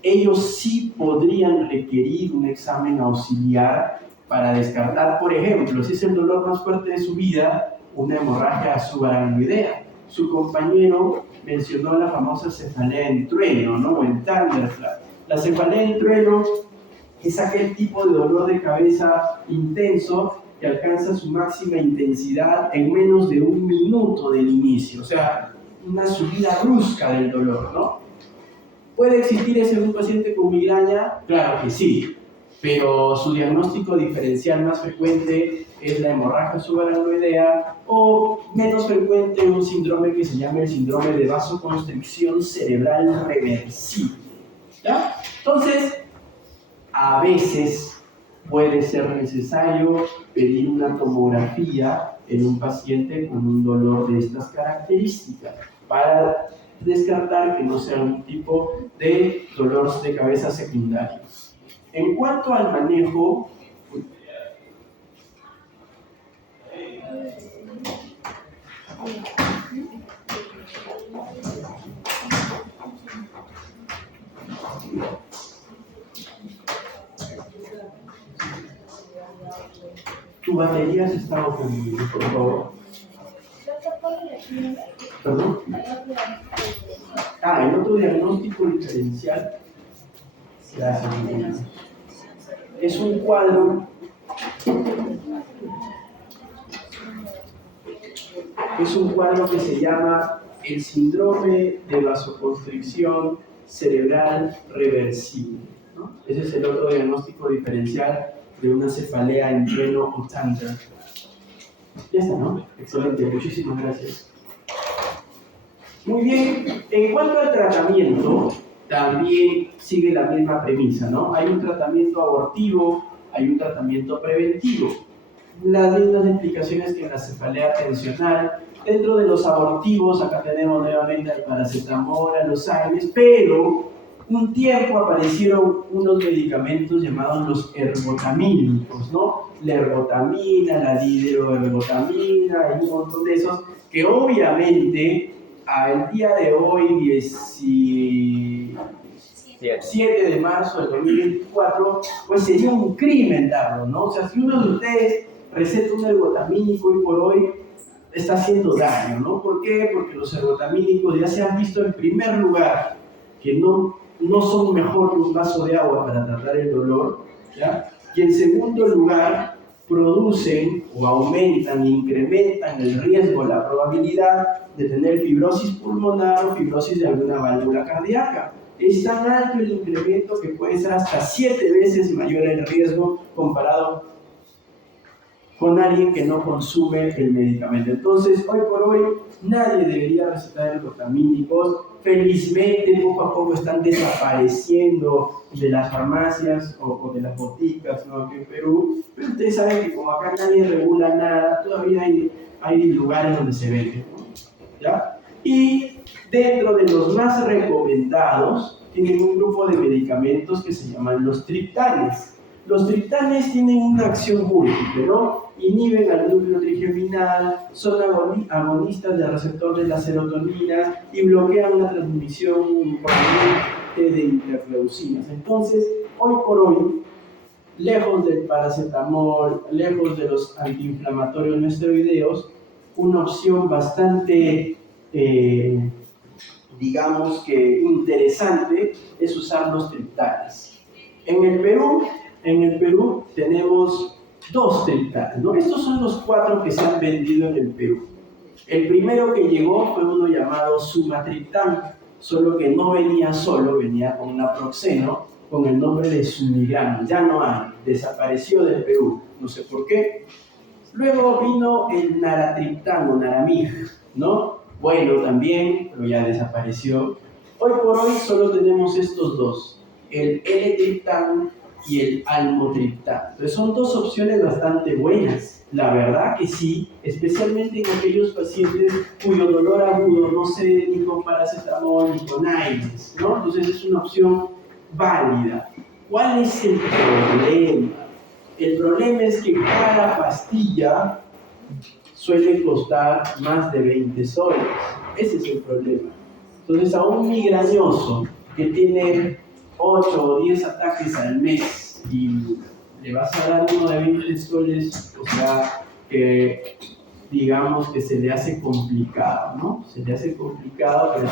ellos sí podrían requerir un examen auxiliar para descartar, por ejemplo, si es el dolor más fuerte de su vida, una hemorragia subaracnoidea. Su compañero mencionó la famosa cefalea en trueno, ¿no? O en thunderclap. La cefalea en trueno es aquel tipo de dolor de cabeza intenso que alcanza su máxima intensidad en menos de 1 minuto del inicio, o sea, una subida brusca del dolor, ¿no? ¿Puede existir eso en un paciente con migraña? Claro que sí, pero su diagnóstico diferencial más frecuente es la hemorragia subaracnoidea, o menos frecuente un síndrome que se llama el síndrome de vasoconstricción cerebral reversible, ¿ya? Entonces, a veces puede ser necesario pedir una tomografía en un paciente con un dolor de estas características para descartar que no sea un tipo de dolor de cabeza secundario. En cuanto al manejo, tu batería se está ofendiendo, por favor. ¿Perdón? El otro diagnóstico diferencial, gracias, es un cuadro que se llama el síndrome de vasoconstricción cerebral reversible, ¿no? Ese es el otro diagnóstico diferencial de una cefalea en trueno o thunder. Ya está, ¿no? Excelente, muchísimas gracias. Muy bien, en cuanto al tratamiento, también sigue la misma premisa, ¿no? Hay un tratamiento abortivo, hay un tratamiento preventivo. Las mismas implicaciones que en la cefalea tensional. Dentro de los abortivos, acá tenemos nuevamente al paracetamol, a los AINES, pero un tiempo aparecieron unos medicamentos llamados los ergotamínicos, ¿no? La ergotamina, la dihidroergotamina, y un montón de esos que obviamente al día de hoy, 7 de marzo del 2024, pues sería un crimen darlo, ¿no? O sea, si uno de ustedes receta un ergotamínico hoy por hoy, está haciendo daño, ¿no? ¿Por qué? Porque los ergotamínicos ya se han visto en primer lugar que no son mejor que un vaso de agua para tratar el dolor, ¿ya? Y en segundo lugar, producen o aumentan e incrementan el riesgo, la probabilidad de tener fibrosis pulmonar o fibrosis de alguna válvula cardíaca. Es tan alto el incremento que puede ser hasta 7 veces mayor el riesgo comparado con alguien que no consume el medicamento. Entonces, hoy por hoy, nadie debería recetar ergotamínicos. Felizmente, poco a poco están desapareciendo de las farmacias o de las boticas, ¿no? Aquí en Perú. Pero ustedes saben que como acá nadie regula nada, todavía hay lugares donde se vende, ¿no? ¿Ya? Y dentro de los más recomendados, tienen un grupo de medicamentos que se llaman los triptanes. Los triptanes tienen una acción múltiple, ¿no? Inhiben al núcleo trigeminal, son agonistas del receptor de la serotonina y bloquean la transmisión por medio de interleucinas. Entonces, hoy por hoy, lejos del paracetamol, lejos de los antiinflamatorios no esteroideos, una opción bastante, digamos que interesante, es usar los triptanes. En el Perú tenemos 2 triptanes, ¿no? Estos son los 4 que se han vendido en el Perú. El primero que llegó fue uno llamado sumatriptán, solo que no venía solo, venía con naproxeno, con el nombre de Sumigran. Ya no hay, desapareció del Perú, no sé por qué. Luego vino el naratriptán o naramig, ¿no? Bueno, también, pero ya desapareció. Hoy por hoy solo tenemos estos 2, el L-triptán y el almotriptán. Entonces son 2 opciones bastante buenas, la verdad que sí, especialmente en aquellos pacientes cuyo dolor agudo no se dé ni con paracetamol ni con AINES, ¿no? Entonces es una opción válida. ¿Cuál es el problema? El problema es que cada pastilla suele costar más de 20 soles. Ese es el problema. Entonces a un migrañoso que tiene 8 o 10 ataques al mes y le vas a dar uno de 20 soles, o sea, que digamos que se le hace complicado, ¿no? Se le hace complicado, pero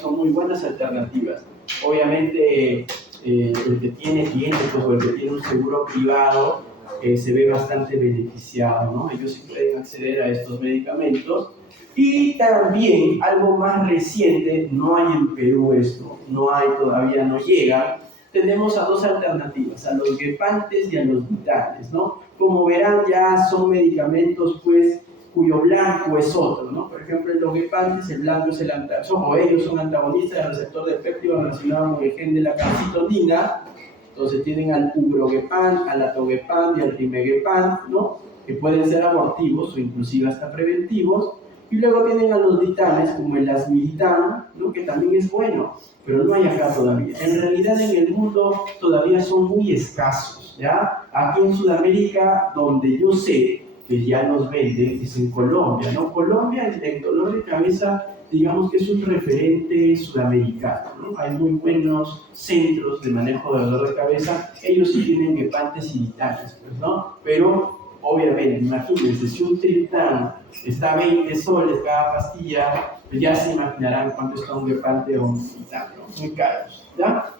son muy buenas alternativas. Obviamente, el que tiene pues, o el que tiene un seguro privado se ve bastante beneficiado, ¿no? Ellos sí pueden acceder a estos medicamentos. Y también, algo más reciente, no hay en Perú esto, no hay todavía, no llega, tenemos a 2 alternativas, a los gepantes y a los vitales, ¿no? Como verán, ya son medicamentos, pues, cuyo blanco es otro, ¿no? Por ejemplo, en los gepantes, el blanco es el antagonista, o ellos son antagonistas del receptor de péptido relacionado con el gen de la calcitonina. Entonces tienen al urogepan, al atogepan y al rimegepan, ¿no? Que pueden ser abortivos o inclusive hasta preventivos. Y luego tienen a los ditanes, como el asmilitán, ¿no? Que también es bueno, pero no hay acá todavía. En realidad en el mundo todavía son muy escasos, ¿ya? Aquí en Sudamérica, donde yo sé que ya los venden, es en Colombia, ¿no? Colombia, el dolor de cabeza, digamos que es un referente sudamericano, ¿no? Hay muy buenos centros de manejo de dolor de cabeza, ellos sí tienen gepantes y ditanes, pues, ¿no? Pero obviamente, imagínense, si un triptán está a 20 soles cada pastilla, pues ya se imaginarán cuánto está un gepante o un titán, ¿no? Muy caros, ¿ya?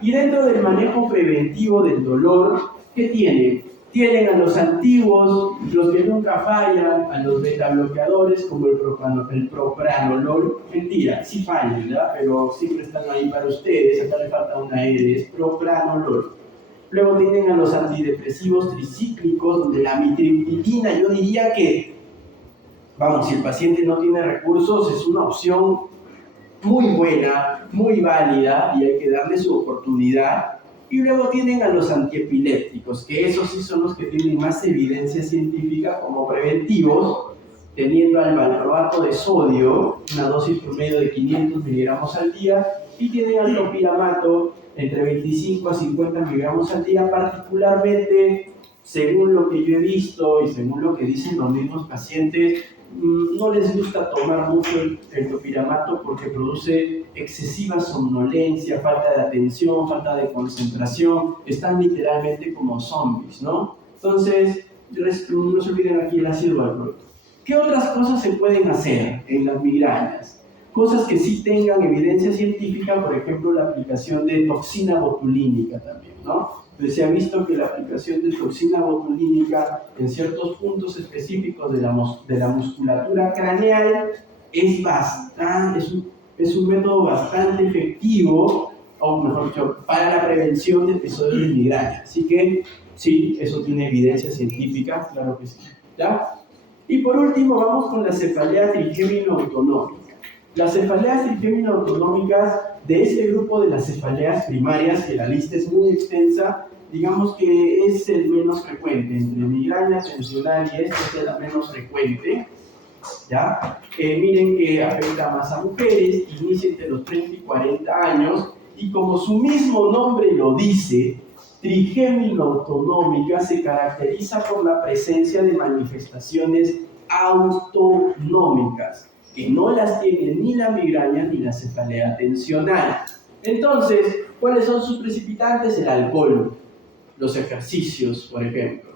Y dentro del manejo preventivo del dolor, ¿qué tienen? Tienen a los antiguos, los que nunca fallan, a los beta-bloqueadores como el propranolol. Mentira, sí fallan, ¿verdad? Pero siempre están ahí para ustedes, acá le falta una R, es propranolol. Luego tienen a los antidepresivos tricíclicos, donde la mitriptilina, yo diría que, vamos, si el paciente no tiene recursos, es una opción muy buena, muy válida, y hay que darle su oportunidad. Y luego tienen a los antiepilépticos, que esos sí son los que tienen más evidencia científica como preventivos, teniendo al valproato de sodio, una dosis promedio de 500 miligramos al día, y tienen al topiramato entre 25 a 50 miligramos al día, particularmente, según lo que yo he visto y según lo que dicen los mismos pacientes, no les gusta tomar mucho el topiramato porque produce excesiva somnolencia, falta de atención, falta de concentración, están literalmente como zombies, ¿no? Entonces, no se olviden aquí el ácido valproico. ¿Qué otras cosas se pueden hacer en las migrañas? Cosas que sí tengan evidencia científica, por ejemplo, la aplicación de toxina botulínica también, ¿no? Entonces se ha visto que la aplicación de toxina botulínica en ciertos puntos específicos de la musculatura craneal es un método bastante efectivo, o mejor dicho, para la prevención de episodios de migraña. Así que sí, eso tiene evidencia científica, claro que sí, ¿ya? Y por último vamos con la cefalea trigémino-autonómica. Las cefaleas trigémino-autonómicas, de ese grupo de las cefaleas primarias, que la lista es muy extensa, digamos que es el menos frecuente. Entre migraña tensional y esta es la menos frecuente, ¿ya? Miren que afecta más a mujeres, inicia entre los 30 y 40 años, y como su mismo nombre lo dice, trigémino-autonómica se caracteriza por la presencia de manifestaciones autonómicas, que no las tiene ni la migraña ni la cefalea tensional. Entonces, ¿cuáles son sus precipitantes? El alcohol. los ejercicios, por ejemplo.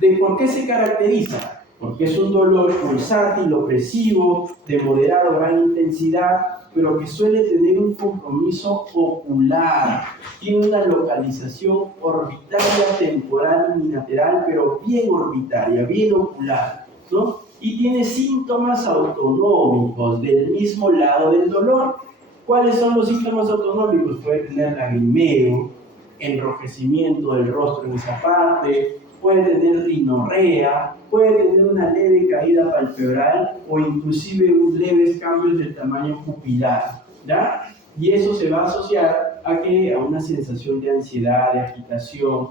¿De por qué se caracteriza? Porque es un dolor pulsátil, opresivo, de moderada o gran intensidad, pero que suele tener un compromiso ocular. Tiene una localización orbitaria, temporal y unilateral, pero bien orbitaria, bien ocular, ¿no? Y tiene síntomas autonómicos del mismo lado del dolor. ¿Cuáles son los síntomas autonómicos? Puede tener lagrimeo, enrojecimiento del rostro en esa parte, puede tener rinorrea, puede tener una leve caída palpebral o inclusive leves cambios del tamaño pupilar, ¿ya? Y eso se va a asociar a una sensación de ansiedad, de agitación,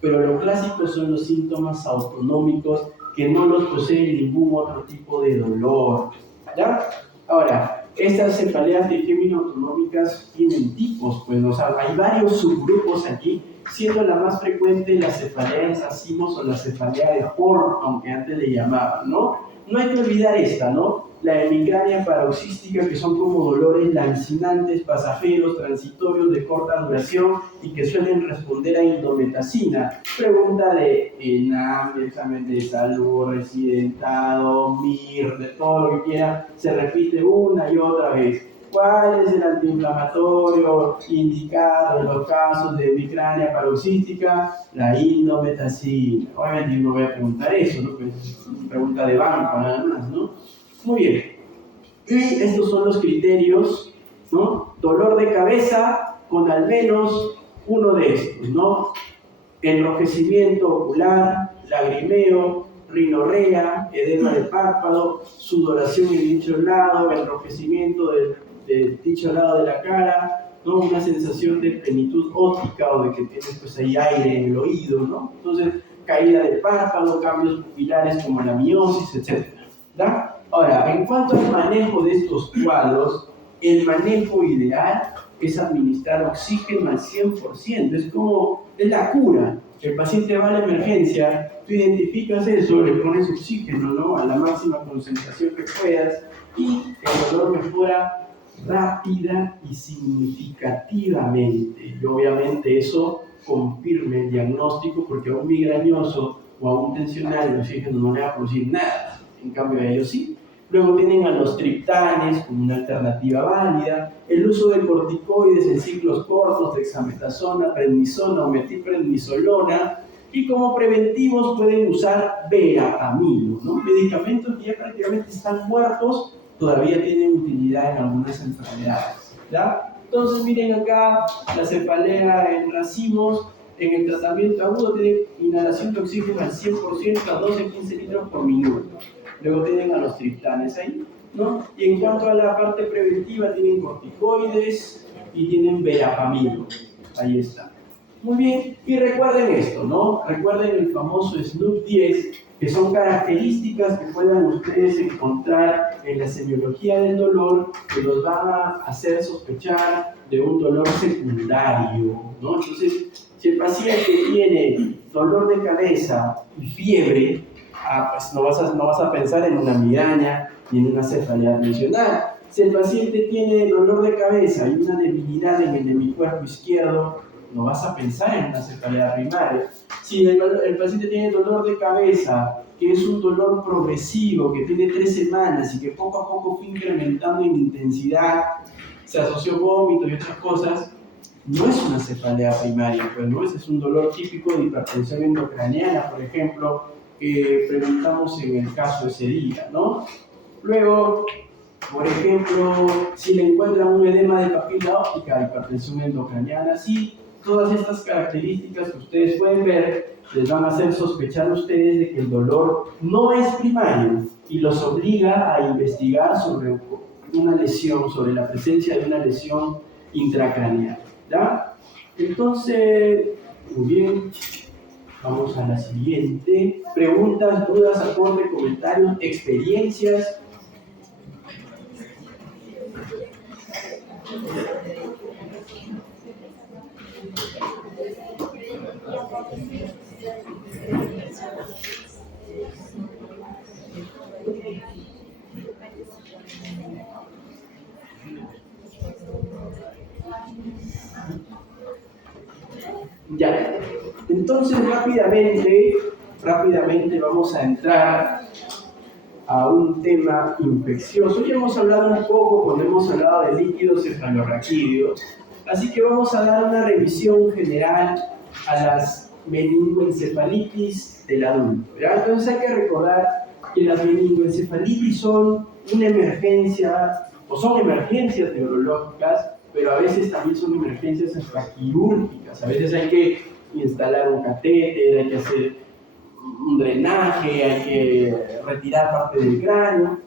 pero lo clásico son los síntomas autonómicos que no los posee ningún otro tipo de dolor, ¿ya? Ahora, estas cefaleas autonómicas tienen tipos, pues, o sea, hay varios subgrupos aquí, siendo la más frecuente la cefalea en racimos o la cefalea de Horn, aunque antes le llamaban, ¿no? No hay que olvidar esta, ¿no? La hemicrania paroxística, que son como dolores lancinantes, pasajeros, transitorios de corta duración y que suelen responder a indometacina. Pregunta de ENAM, examen de salud, residentado, MIR, de todo lo que quiera, se repite una y otra vez. ¿Cuál es el antiinflamatorio indicado en los casos de hemicrania paroxística? La indometacina. Obviamente yo no voy a preguntar eso, ¿no? Pues es una pregunta de banco nada más, ¿no? Muy bien. Y estos son los criterios, ¿no? Dolor de cabeza con al menos uno de estos, ¿no? Enrojecimiento ocular, lagrimeo, rinorrea, edema del párpado, sudoración en dicho lado, enrojecimiento del dicho lado de la cara, ¿no? Una sensación de plenitud óptica o de que tienes pues ahí aire en el oído, ¿no? Entonces, caída del párpado, cambios pupilares como la miosis, etc. ¿Da? Ahora, en cuanto al manejo de estos cuadros, el manejo ideal es administrar oxígeno al 100%, es la cura. El paciente va a la emergencia, tú identificas eso, le pones oxígeno, ¿no? A la máxima concentración que puedas y el dolor mejora rápida y significativamente. Y obviamente eso confirma el diagnóstico porque a un migrañoso o a un tensional el oxígeno no le va a producir nada, en cambio a ellos sí. Luego tienen a los triptanes como una alternativa válida, el uso de corticoides en ciclos cortos, dexametasona, prednisona o metilprednisolona, y como preventivos pueden usar verapamilo, ¿no? Medicamentos que ya prácticamente están muertos, todavía tienen utilidad en algunas enfermedades, ¿ya? Entonces miren acá la cefalea en racimos, en el tratamiento agudo tienen inhalación de oxígeno al 100% a 12-15 litros por minuto. Luego tienen a los triptanes ahí, ¿no? Y en cuanto a la parte preventiva, tienen corticoides y tienen verapamilo. Ahí está. Muy bien, y recuerden esto, ¿no? Recuerden el famoso SNOOP 10, que son características que puedan ustedes encontrar en la semiología del dolor que los van a hacer sospechar de un dolor secundario, ¿no? Entonces, si el paciente tiene dolor de cabeza y fiebre, pues no vas a pensar en una migraña ni en una cefalea tensional. Si el paciente tiene dolor de cabeza y una debilidad en el hemicuerpo izquierdo, no vas a pensar en una cefalea primaria. Si el paciente tiene dolor de cabeza, que es un dolor progresivo, que tiene 3 semanas y que poco a poco fue incrementando en intensidad, se asoció vómito y otras cosas, no es una cefalea primaria, pues, ¿no? Ese es un dolor típico de hipertensión endocraniana, por ejemplo, que preguntamos en el caso ese día, ¿no? Luego, por ejemplo, si le encuentran un edema de papila óptica, hipertensión endocraniana, sí, todas estas características que ustedes pueden ver les van a hacer sospechar a ustedes de que el dolor no es primario y los obliga a investigar sobre una lesión, sobre la presencia de una lesión intracraneal, ¿ya? Entonces, muy bien, vamos a la siguiente. Preguntas, dudas, aportes, comentarios, experiencias. Ya. Entonces, rápidamente vamos a entrar a un tema infeccioso. Ya hemos hablado un poco cuando hemos hablado de líquidos cefalorraquídeos, así que vamos a dar una revisión general a las meningoencefalitis del adulto, ¿ya? Entonces hay que recordar que las meningoencefalitis son una emergencia, o son emergencias neurológicas, pero a veces también son emergencias hasta quirúrgicas. A veces hay que instalar un catéter, hay que hacer un drenaje, hay que retirar parte del cráneo.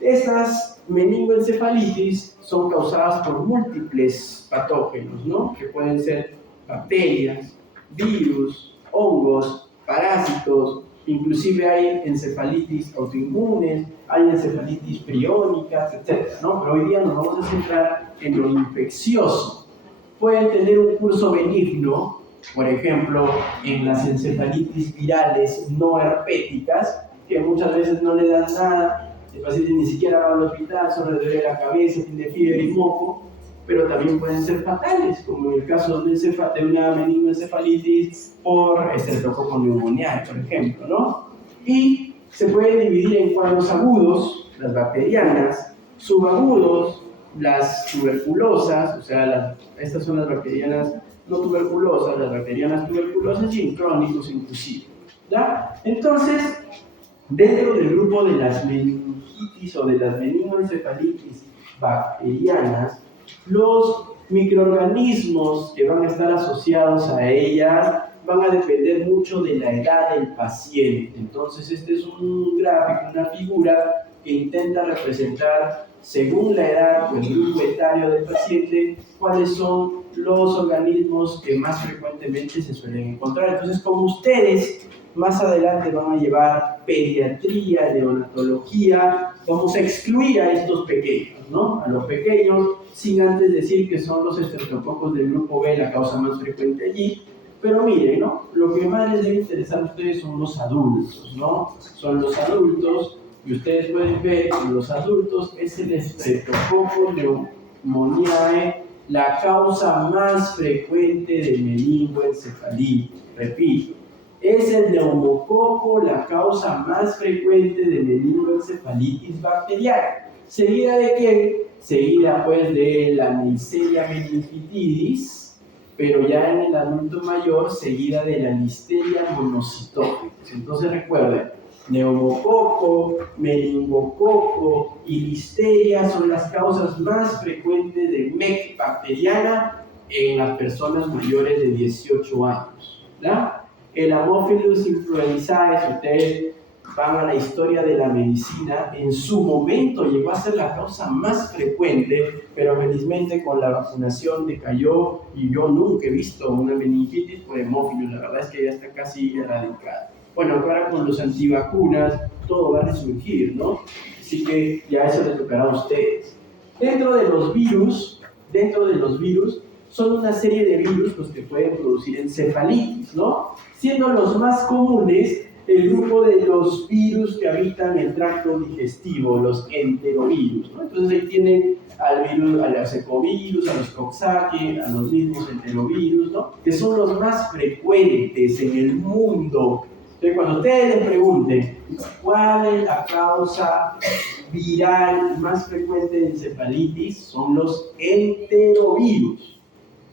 Estas meningoencefalitis son causadas por múltiples patógenos, ¿no? Que pueden ser bacterias, virus, hongos, parásitos, inclusive hay encefalitis autoinmunes, hay encefalitis priónicas, etc., ¿no? Pero hoy día nos vamos a centrar en lo infeccioso. Pueden tener un curso benigno, por ejemplo, en las encefalitis virales no herpéticas, que muchas veces no le dan nada, el paciente ni siquiera va al hospital, solo le duele la cabeza, tiene fiebre y moco, pero también pueden ser fatales, como en el caso de una meningoencefalitis por Streptococcus pneumoniae, por ejemplo, ¿no? Y se pueden dividir en cuadros agudos, las bacterianas, subagudos, las tuberculosas, o sea, estas son las bacterianas no tuberculosas, las bacterianas tuberculosas y en crónicos inclusive, ¿ya? Entonces, dentro del grupo de las meningitis o de las meningoencefalitis bacterianas, los microorganismos que van a estar asociados a ellas van a depender mucho de la edad del paciente. Entonces, este es un gráfico, una figura que intenta representar, según la edad o el grupo etario del paciente, cuáles son los organismos que más frecuentemente se suelen encontrar. Entonces, como ustedes más adelante van a llevar pediatría, neonatología, vamos a excluir a estos pequeños, ¿no? A los pequeños, sin antes decir que son los estreptococos del grupo B la causa más frecuente allí. Pero miren, ¿no? Lo que más les debe interesar a ustedes son los adultos, ¿no? Son los adultos, y ustedes pueden ver que los adultos es el Streptococcus pneumoniae, la causa más frecuente de meningoencefalitis. Repito, es el neumococo la causa más frecuente de meningoencefalitis bacteriana. ¿Seguida de quién? Seguida pues de la Neisseria meningitidis, pero ya en el adulto mayor, seguida de la Listeria monocytogenes. Entonces recuerden, neumococo, meningococo y listeria son las causas más frecuentes de MEC bacteriana en las personas mayores de 18 años, ¿verdad? El Haemophilus influenzae, si ustedes van a la historia de la medicina, en su momento llegó a ser la causa más frecuente, pero felizmente con la vacunación decayó y yo nunca he visto una meningitis por Haemophilus, la verdad es que ya está casi erradicada. Bueno, ahora con los antivacunas todo va a resurgir, ¿no? Así que ya eso le tocará a ustedes. Dentro de los virus, son una serie de virus los que pueden producir encefalitis, ¿no? Siendo los más comunes el grupo de los virus que habitan el tracto digestivo, los enterovirus, ¿no? Entonces ahí tienen a los ecovirus, a los coxsackie, a los mismos enterovirus, ¿no? Que son los más frecuentes en el mundo. Entonces cuando ustedes les pregunten cuál es la causa viral más frecuente de encefalitis, son los enterovirus.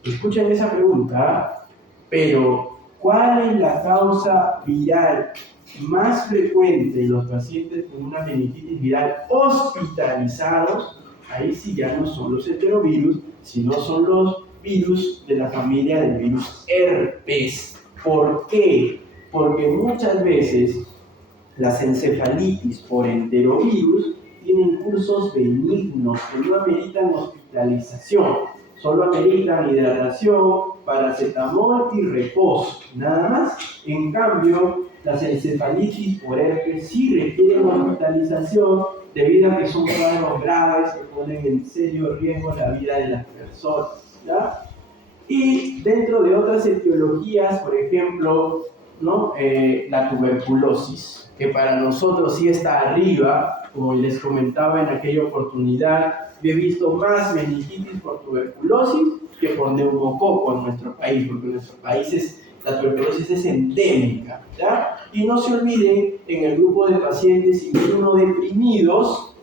Escuchen esa pregunta, pero ¿cuál es la causa viral más frecuente en los pacientes con una meningitis viral hospitalizados? Ahí sí ya no son los enterovirus, sino son los virus de la familia del virus herpes. ¿Por qué? Porque muchas veces las encefalitis por enterovirus tienen cursos benignos que no ameritan hospitalización. Solo ameritan hidratación, paracetamol y reposo, nada más. En cambio, las encefalitis por herpes sí requieren hospitalización debido a que son cuadros graves que ponen en serio riesgo la vida de las personas, ¿ya? Y dentro de otras etiologías, por ejemplo, ¿no? La tuberculosis, que para nosotros sí está arriba, como les comentaba en aquella oportunidad. Yo he visto más meningitis por tuberculosis que por neumococo en nuestro país, porque nuestro país es La tuberculosis es endémica, ¿ya? Y no se olviden, en el grupo de pacientes inmunodeprimidos,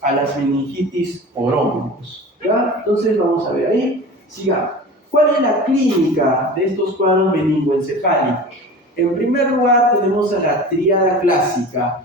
a las meningitis por hongos, ¿ya? Entonces vamos a ver ahí, sigamos. ¿Cuál es la clínica de estos cuadros meningoencefálicos? En primer lugar tenemos a la tríada clásica,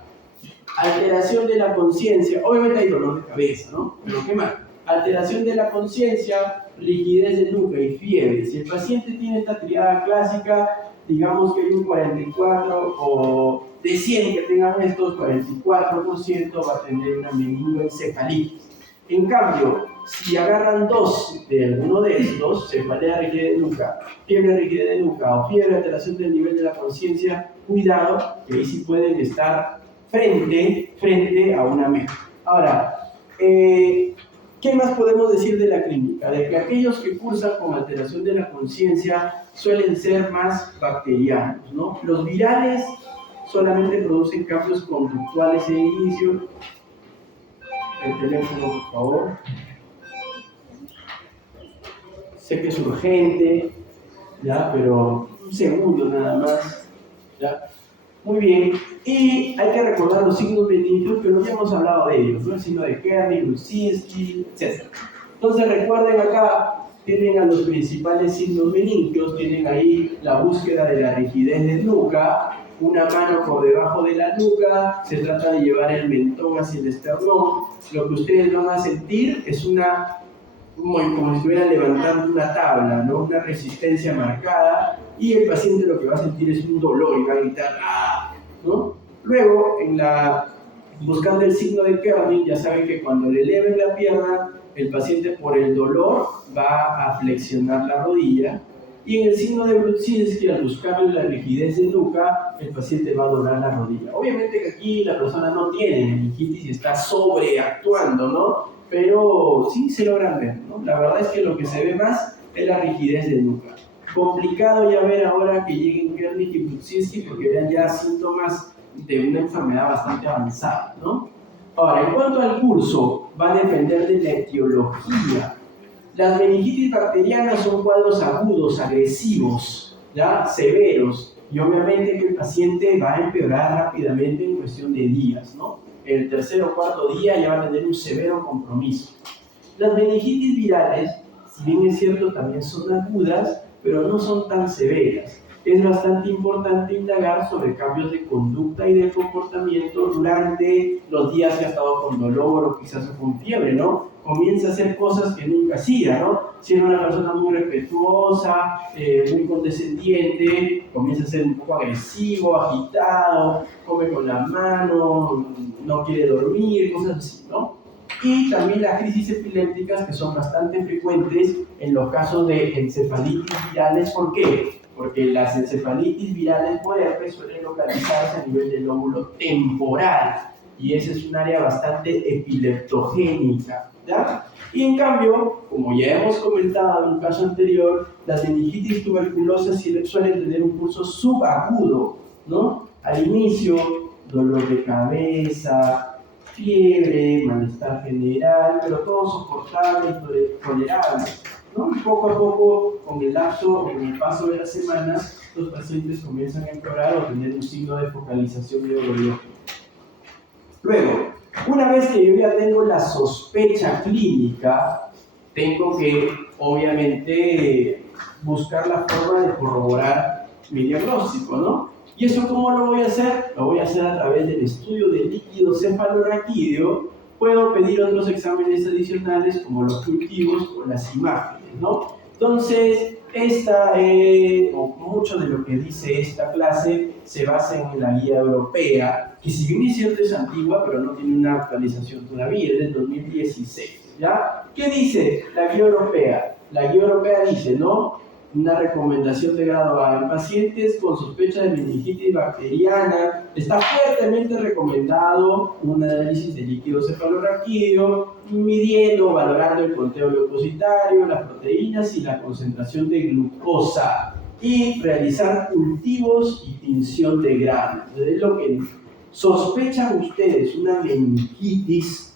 alteración de la conciencia, obviamente hay dolor de cabeza, ¿no? Pero ¿qué más? Alteración de la conciencia, rigidez de nuca y fiebre. Si el paciente tiene esta triada clásica, digamos que hay un 44 o de 100 que tengan estos, 44% va a tener una meningoencefalitis. En cambio, si agarran dos de alguno de estos, cefalea, rigidez de nuca, fiebre, rigidez de nuca o fiebre, alteración del nivel de la conciencia, cuidado, que ahí sí pueden estar frente a una mezcla. Ahora, ¿qué más podemos decir de la clínica? De que aquellos que cursan con alteración de la conciencia suelen ser más bacterianos, ¿no? Los virales solamente producen cambios conductuales en inicio. El teléfono, por favor. Sé que es urgente, ¿ya? Pero un segundo nada más, ¿ya? Muy bien, y hay que recordar los signos meningios, pero ya hemos hablado de ellos, ¿no? El signo de Kerner, Lusinski, etc. Entonces recuerden acá, tienen a los principales signos meningios, tienen ahí la búsqueda de la rigidez de nuca, una mano por debajo de la nuca, se trata de llevar el mentón hacia el esternón. Lo que ustedes van a sentir es como si estuvieran levantando una tabla, ¿no? Una resistencia marcada, y el paciente lo que va a sentir es un dolor y va a gritar ¡ah!, ¿no? Luego, buscando el signo de Kerner, ya saben que cuando le eleven la pierna, el paciente por el dolor va a flexionar la rodilla, y en el signo de Brudzinski, al buscarle la rigidez de nuca, el paciente va a doblar la rodilla. Obviamente que aquí la persona no tiene meningitis y está sobreactuando, ¿no? Pero sí se logran ver, ¿no? La verdad es que lo que se ve más es la rigidez de nuca. Complicado ya ver ahora que lleguen Kerner y Brudzinski porque eran ya síntomas de una enfermedad bastante avanzada, ¿no? Ahora, en cuanto al curso, va a depender de la etiología. Las meningitis bacterianas son cuadros agudos, agresivos, ¿ya? Severos, y obviamente que el paciente va a empeorar rápidamente en cuestión de días, ¿no? El tercer o cuarto día ya va a tener un severo compromiso. Las meningitis virales, si bien es cierto, también son agudas, pero no son tan severas. Es bastante importante indagar sobre cambios de conducta y de comportamiento durante los días que ha estado con dolor o quizás con fiebre, ¿no? Comienza a hacer cosas que nunca hacía, ¿no? Si era una persona muy respetuosa, muy condescendiente, comienza a ser un poco agresivo, agitado, come con la mano, no quiere dormir, cosas así, ¿no? Y también las crisis epilépticas, que son bastante frecuentes en los casos de encefalitis virales. ¿Por qué? Porque las encefalitis virales por herpes suelen localizarse a nivel del lóbulo temporal, y esa es un área bastante epileptogénica, ¿ya? Y en cambio, como ya hemos comentado en un caso anterior, las meningitis tuberculosas suelen tener un curso subagudo, ¿no? Al inicio, dolor de cabeza, fiebre, malestar general, pero todo soportable y tolerable, ¿no? Y poco a poco, con el paso de las semanas, los pacientes comienzan a empeorar o tener un signo de focalización neurológica. Luego, una vez que yo ya tengo la sospecha clínica, tengo que, obviamente, buscar la forma de corroborar mi diagnóstico, ¿no? ¿Y eso cómo lo voy a hacer? Lo voy a hacer a través del estudio del líquido cefalorraquídeo. Puedo pedir otros exámenes adicionales como los cultivos o las imágenes, ¿no? Entonces, mucho de lo que dice esta clase se basa en la guía europea, que si bien es cierto es antigua, pero no tiene una actualización todavía, es del 2016, ¿ya? ¿Qué dice la guía europea? La guía europea dice, ¿no? Una recomendación de grado A en pacientes con sospecha de meningitis bacteriana. Está fuertemente recomendado un análisis de líquido cefalorraquídeo, midiendo, valorando el conteo leucocitario, las proteínas y la concentración de glucosa, y realizar cultivos y tinción de granos. Es lo que sospechan ustedes una meningitis,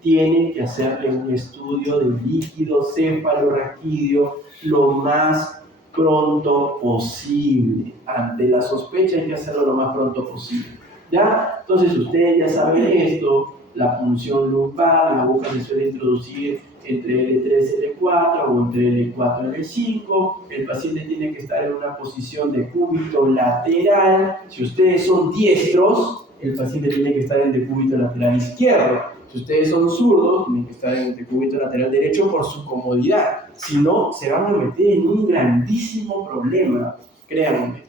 tienen que hacerle un estudio del líquido cefalorraquídeo lo más pronto posible. Ante la sospecha hay que hacerlo lo más pronto posible. ¿Ya? Entonces ustedes ya saben esto, la punción lumbar, la aguja se suele introducir entre L3 y L4 o entre L4 y L5. El paciente tiene que estar en una posición de cúbito lateral. Si ustedes son diestros, el paciente tiene que estar en decúbito lateral izquierdo. Si ustedes son zurdos, tienen que estar en el decúbito lateral derecho por su comodidad. Si no, se van a meter en un grandísimo problema, créanme.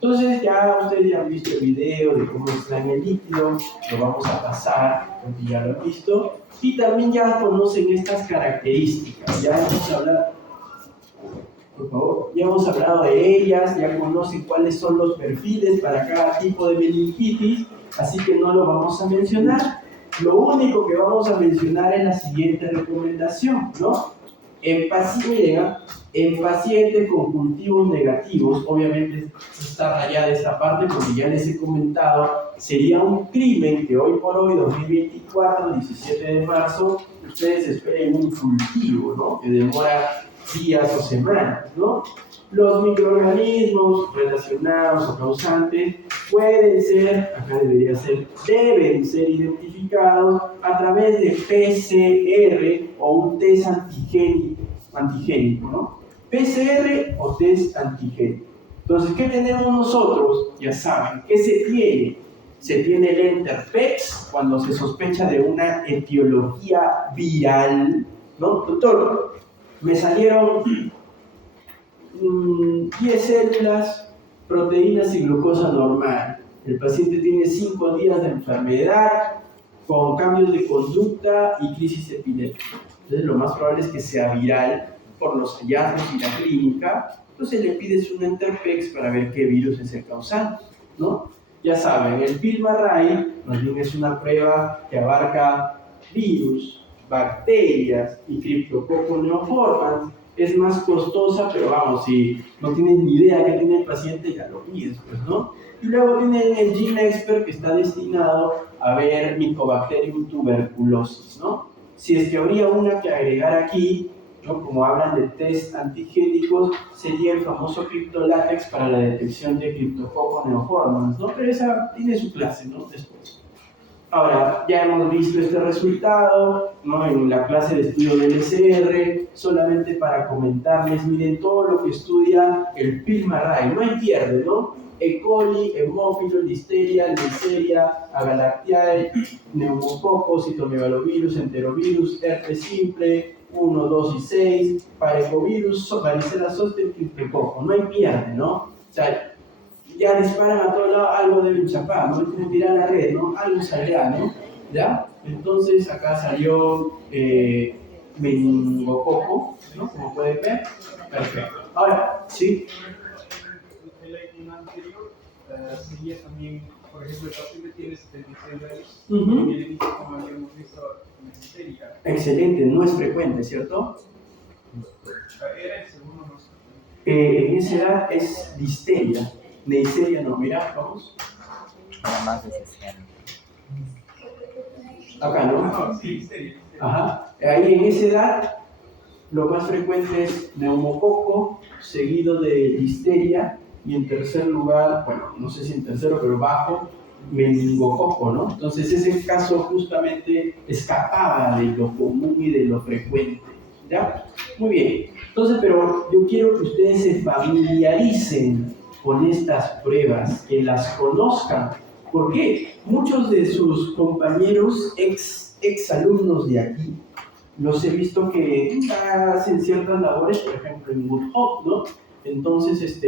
Entonces ya ustedes ya han visto el video de cómo extraen el líquido, lo vamos a pasar, porque ya lo han visto, y también ya conocen estas características, ya hemos hablado, por favor, ya hemos hablado de ellas, ya conocen cuáles son los perfiles para cada tipo de meningitis, así que no lo vamos a mencionar. Lo único que vamos a mencionar es la siguiente recomendación, ¿no? En pacientes con cultivos negativos, obviamente está rayada esta parte porque ya les he comentado, sería un crimen que hoy por hoy, 2024, 17 de marzo, ustedes esperen un cultivo, ¿no? Que demora días o semanas, ¿no? Los microorganismos relacionados o causantes pueden ser, acá debería ser, deben ser identificados a través de PCR o un test antigénico, ¿no? PCR o test antigénico. Entonces, ¿qué tenemos nosotros? Ya saben, ¿qué se tiene? Se tiene el Enterpex cuando se sospecha de una etiología viral, ¿no? Doctor, me salieron 10 células, proteínas y glucosa normal. El paciente tiene 5 días de enfermedad con cambios de conducta y crisis epiléptica. Entonces, lo más probable es que sea viral por los hallazgos y la clínica. Entonces, le pides un Enterpex para ver qué virus es el causante, ¿no? Ya saben, el FILM-Array más bien es una prueba que abarca virus, bacterias y Cryptococcus neoformans. Es más costosa, pero vamos, si no tienes ni idea qué tiene el paciente, ya lo pides, pues, ¿no? Y luego tienen el GeneXpert, que está destinado a ver Mycobacterium tuberculosis, ¿no? Si es que habría una que agregar aquí, ¿no? Como hablan de test antigénicos, sería el famoso CryptoLatex para la detección de Cryptococcus neoformans, ¿no? Pero esa tiene su clase, ¿no? Después. Ahora, ya hemos visto este resultado, ¿no? En la clase de estudio del SR, solamente para comentarles, miren todo lo que estudia el FILM-Array, no hay pierde, ¿no? E. coli, hemófilo, listeria, neisseria, agalactiae, neumococcus, citomegalovirus, enterovirus, herpes simple, 1, 2 y 6, parecovirus, varicela zoster, criptococcus, no hay pierde, ¿no? O sea, ya disparan a todos lados, algo deben chapar, ¿no? Es como tirar la red, ¿no? Algo saldrá, ¿no? ¿Ya? Entonces acá salió meningococo, ¿no? Como pueden ver. Perfecto. Ahora, ¿sí? En la imagen anterior seguía también, por ejemplo, el paciente tiene 76 años y el inicio, como habíamos visto, histérica. Excelente, no es frecuente, ¿cierto? Era el segundo, no sé. En esa edad es listeria. Neisseria no, mira, vamos. Nada más de 60. Acá, ¿no? No, sí, histeria. Ajá. Ahí en esa edad lo más frecuente es neumococo, seguido de listeria y en tercer lugar, bueno, no sé si en tercero, pero bajo, meningococo, ¿no? Entonces ese caso justamente escapaba de lo común y de lo frecuente, ¿ya? Muy bien. Entonces, pero yo quiero que ustedes se familiaricen con estas pruebas, que las conozcan. ¿Por qué? Muchos de sus compañeros ex alumnos de aquí, los he visto que hacen ciertas labores, por ejemplo en Good Hope, ¿no? Entonces,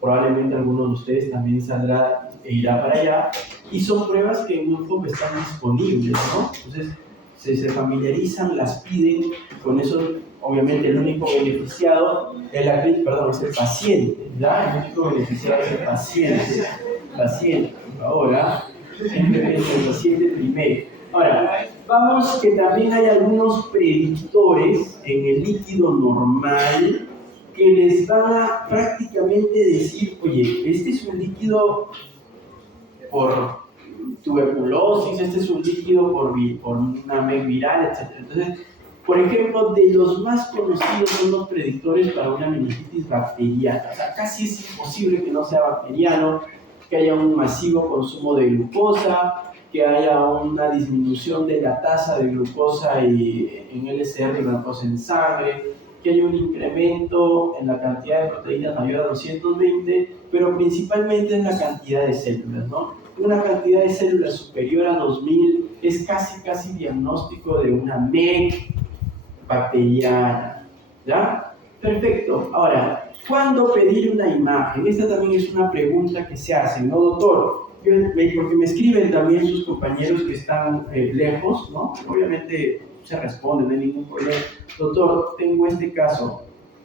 probablemente alguno de ustedes también saldrá e irá para allá, y son pruebas que en Good Hope están disponibles, ¿no? Entonces, se familiarizan, las piden, con eso, obviamente, el único beneficiado es es el paciente, ¿ya? El único beneficiado es el paciente, ahora, siempre es el paciente primero. Ahora, vamos que también hay algunos predictores en el líquido normal que les van a prácticamente decir, oye, este es un líquido por tuberculosis, este es un líquido por una MEC viral, etc. Entonces, Por ejemplo, de los más conocidos son los predictores para una meningitis bacteriana. O sea, casi es imposible que no sea bacteriano, que haya un masivo consumo de glucosa, que haya una disminución de la tasa de glucosa y en LCR y glucosa en sangre, que haya un incremento en la cantidad de proteínas mayor a 220, pero principalmente en la cantidad de células, ¿no? Una cantidad de células superior a 2000 es casi diagnóstico de una MEC bacteriana, ¿ya? Perfecto. Ahora, ¿cuándo pedir una imagen? Esta también es una pregunta que se hace, ¿no, doctor? Porque me escriben también sus compañeros que están lejos, ¿no? Obviamente se responde, no hay ningún problema. Doctor, tengo este caso,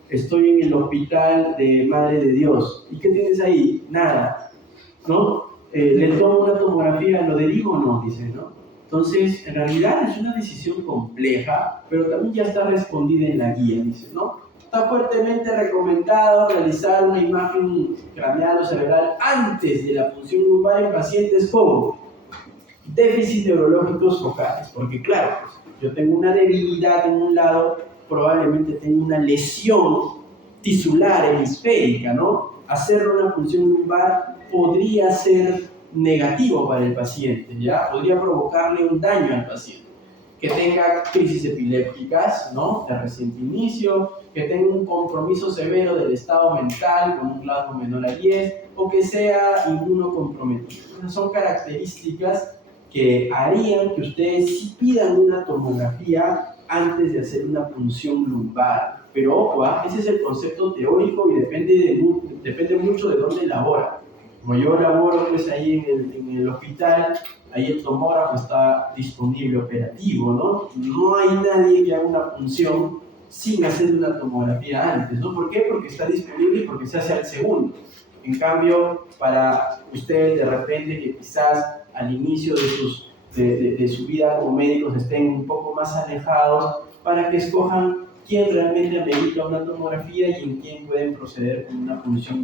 estoy en el hospital de Madre de Dios. ¿Y qué tienes ahí? Nada, ¿no? Le tomo una tomografía, ¿lo derivo o no? Dice, ¿no? Entonces, en realidad es una decisión compleja, pero también ya está respondida en la guía, dice, ¿no? Está fuertemente recomendado realizar una imagen craneal o cerebral antes de la punción lumbar en pacientes con déficits neurológicos focales, porque claro, pues, yo tengo una debilidad en un lado, probablemente tengo una lesión tisular hemisférica, ¿no? Hacerle una punción lumbar podría ser negativo para el paciente, ¿ya? Podría provocarle un daño al paciente. Que tenga crisis epilépticas, ¿no? De reciente inicio, que tenga un compromiso severo del estado mental con un grado menor a 10, o que sea inmunocomprometido. Entonces son características que harían que ustedes sí pidan una tomografía antes de hacer una punción lumbar. Pero ojo, ese es el concepto teórico y depende mucho de dónde labora. Como yo laboro pues ahí en el hospital, ahí el tomógrafo está disponible, operativo, ¿no? No hay nadie que haga una punción sin hacer una tomografía antes, ¿no? ¿Por qué? Porque está disponible y porque se hace al segundo. En cambio, para ustedes de repente que quizás al inicio de su vida como médicos estén un poco más alejados, para que escojan quién realmente amerita una tomografía y en quién pueden proceder con una punción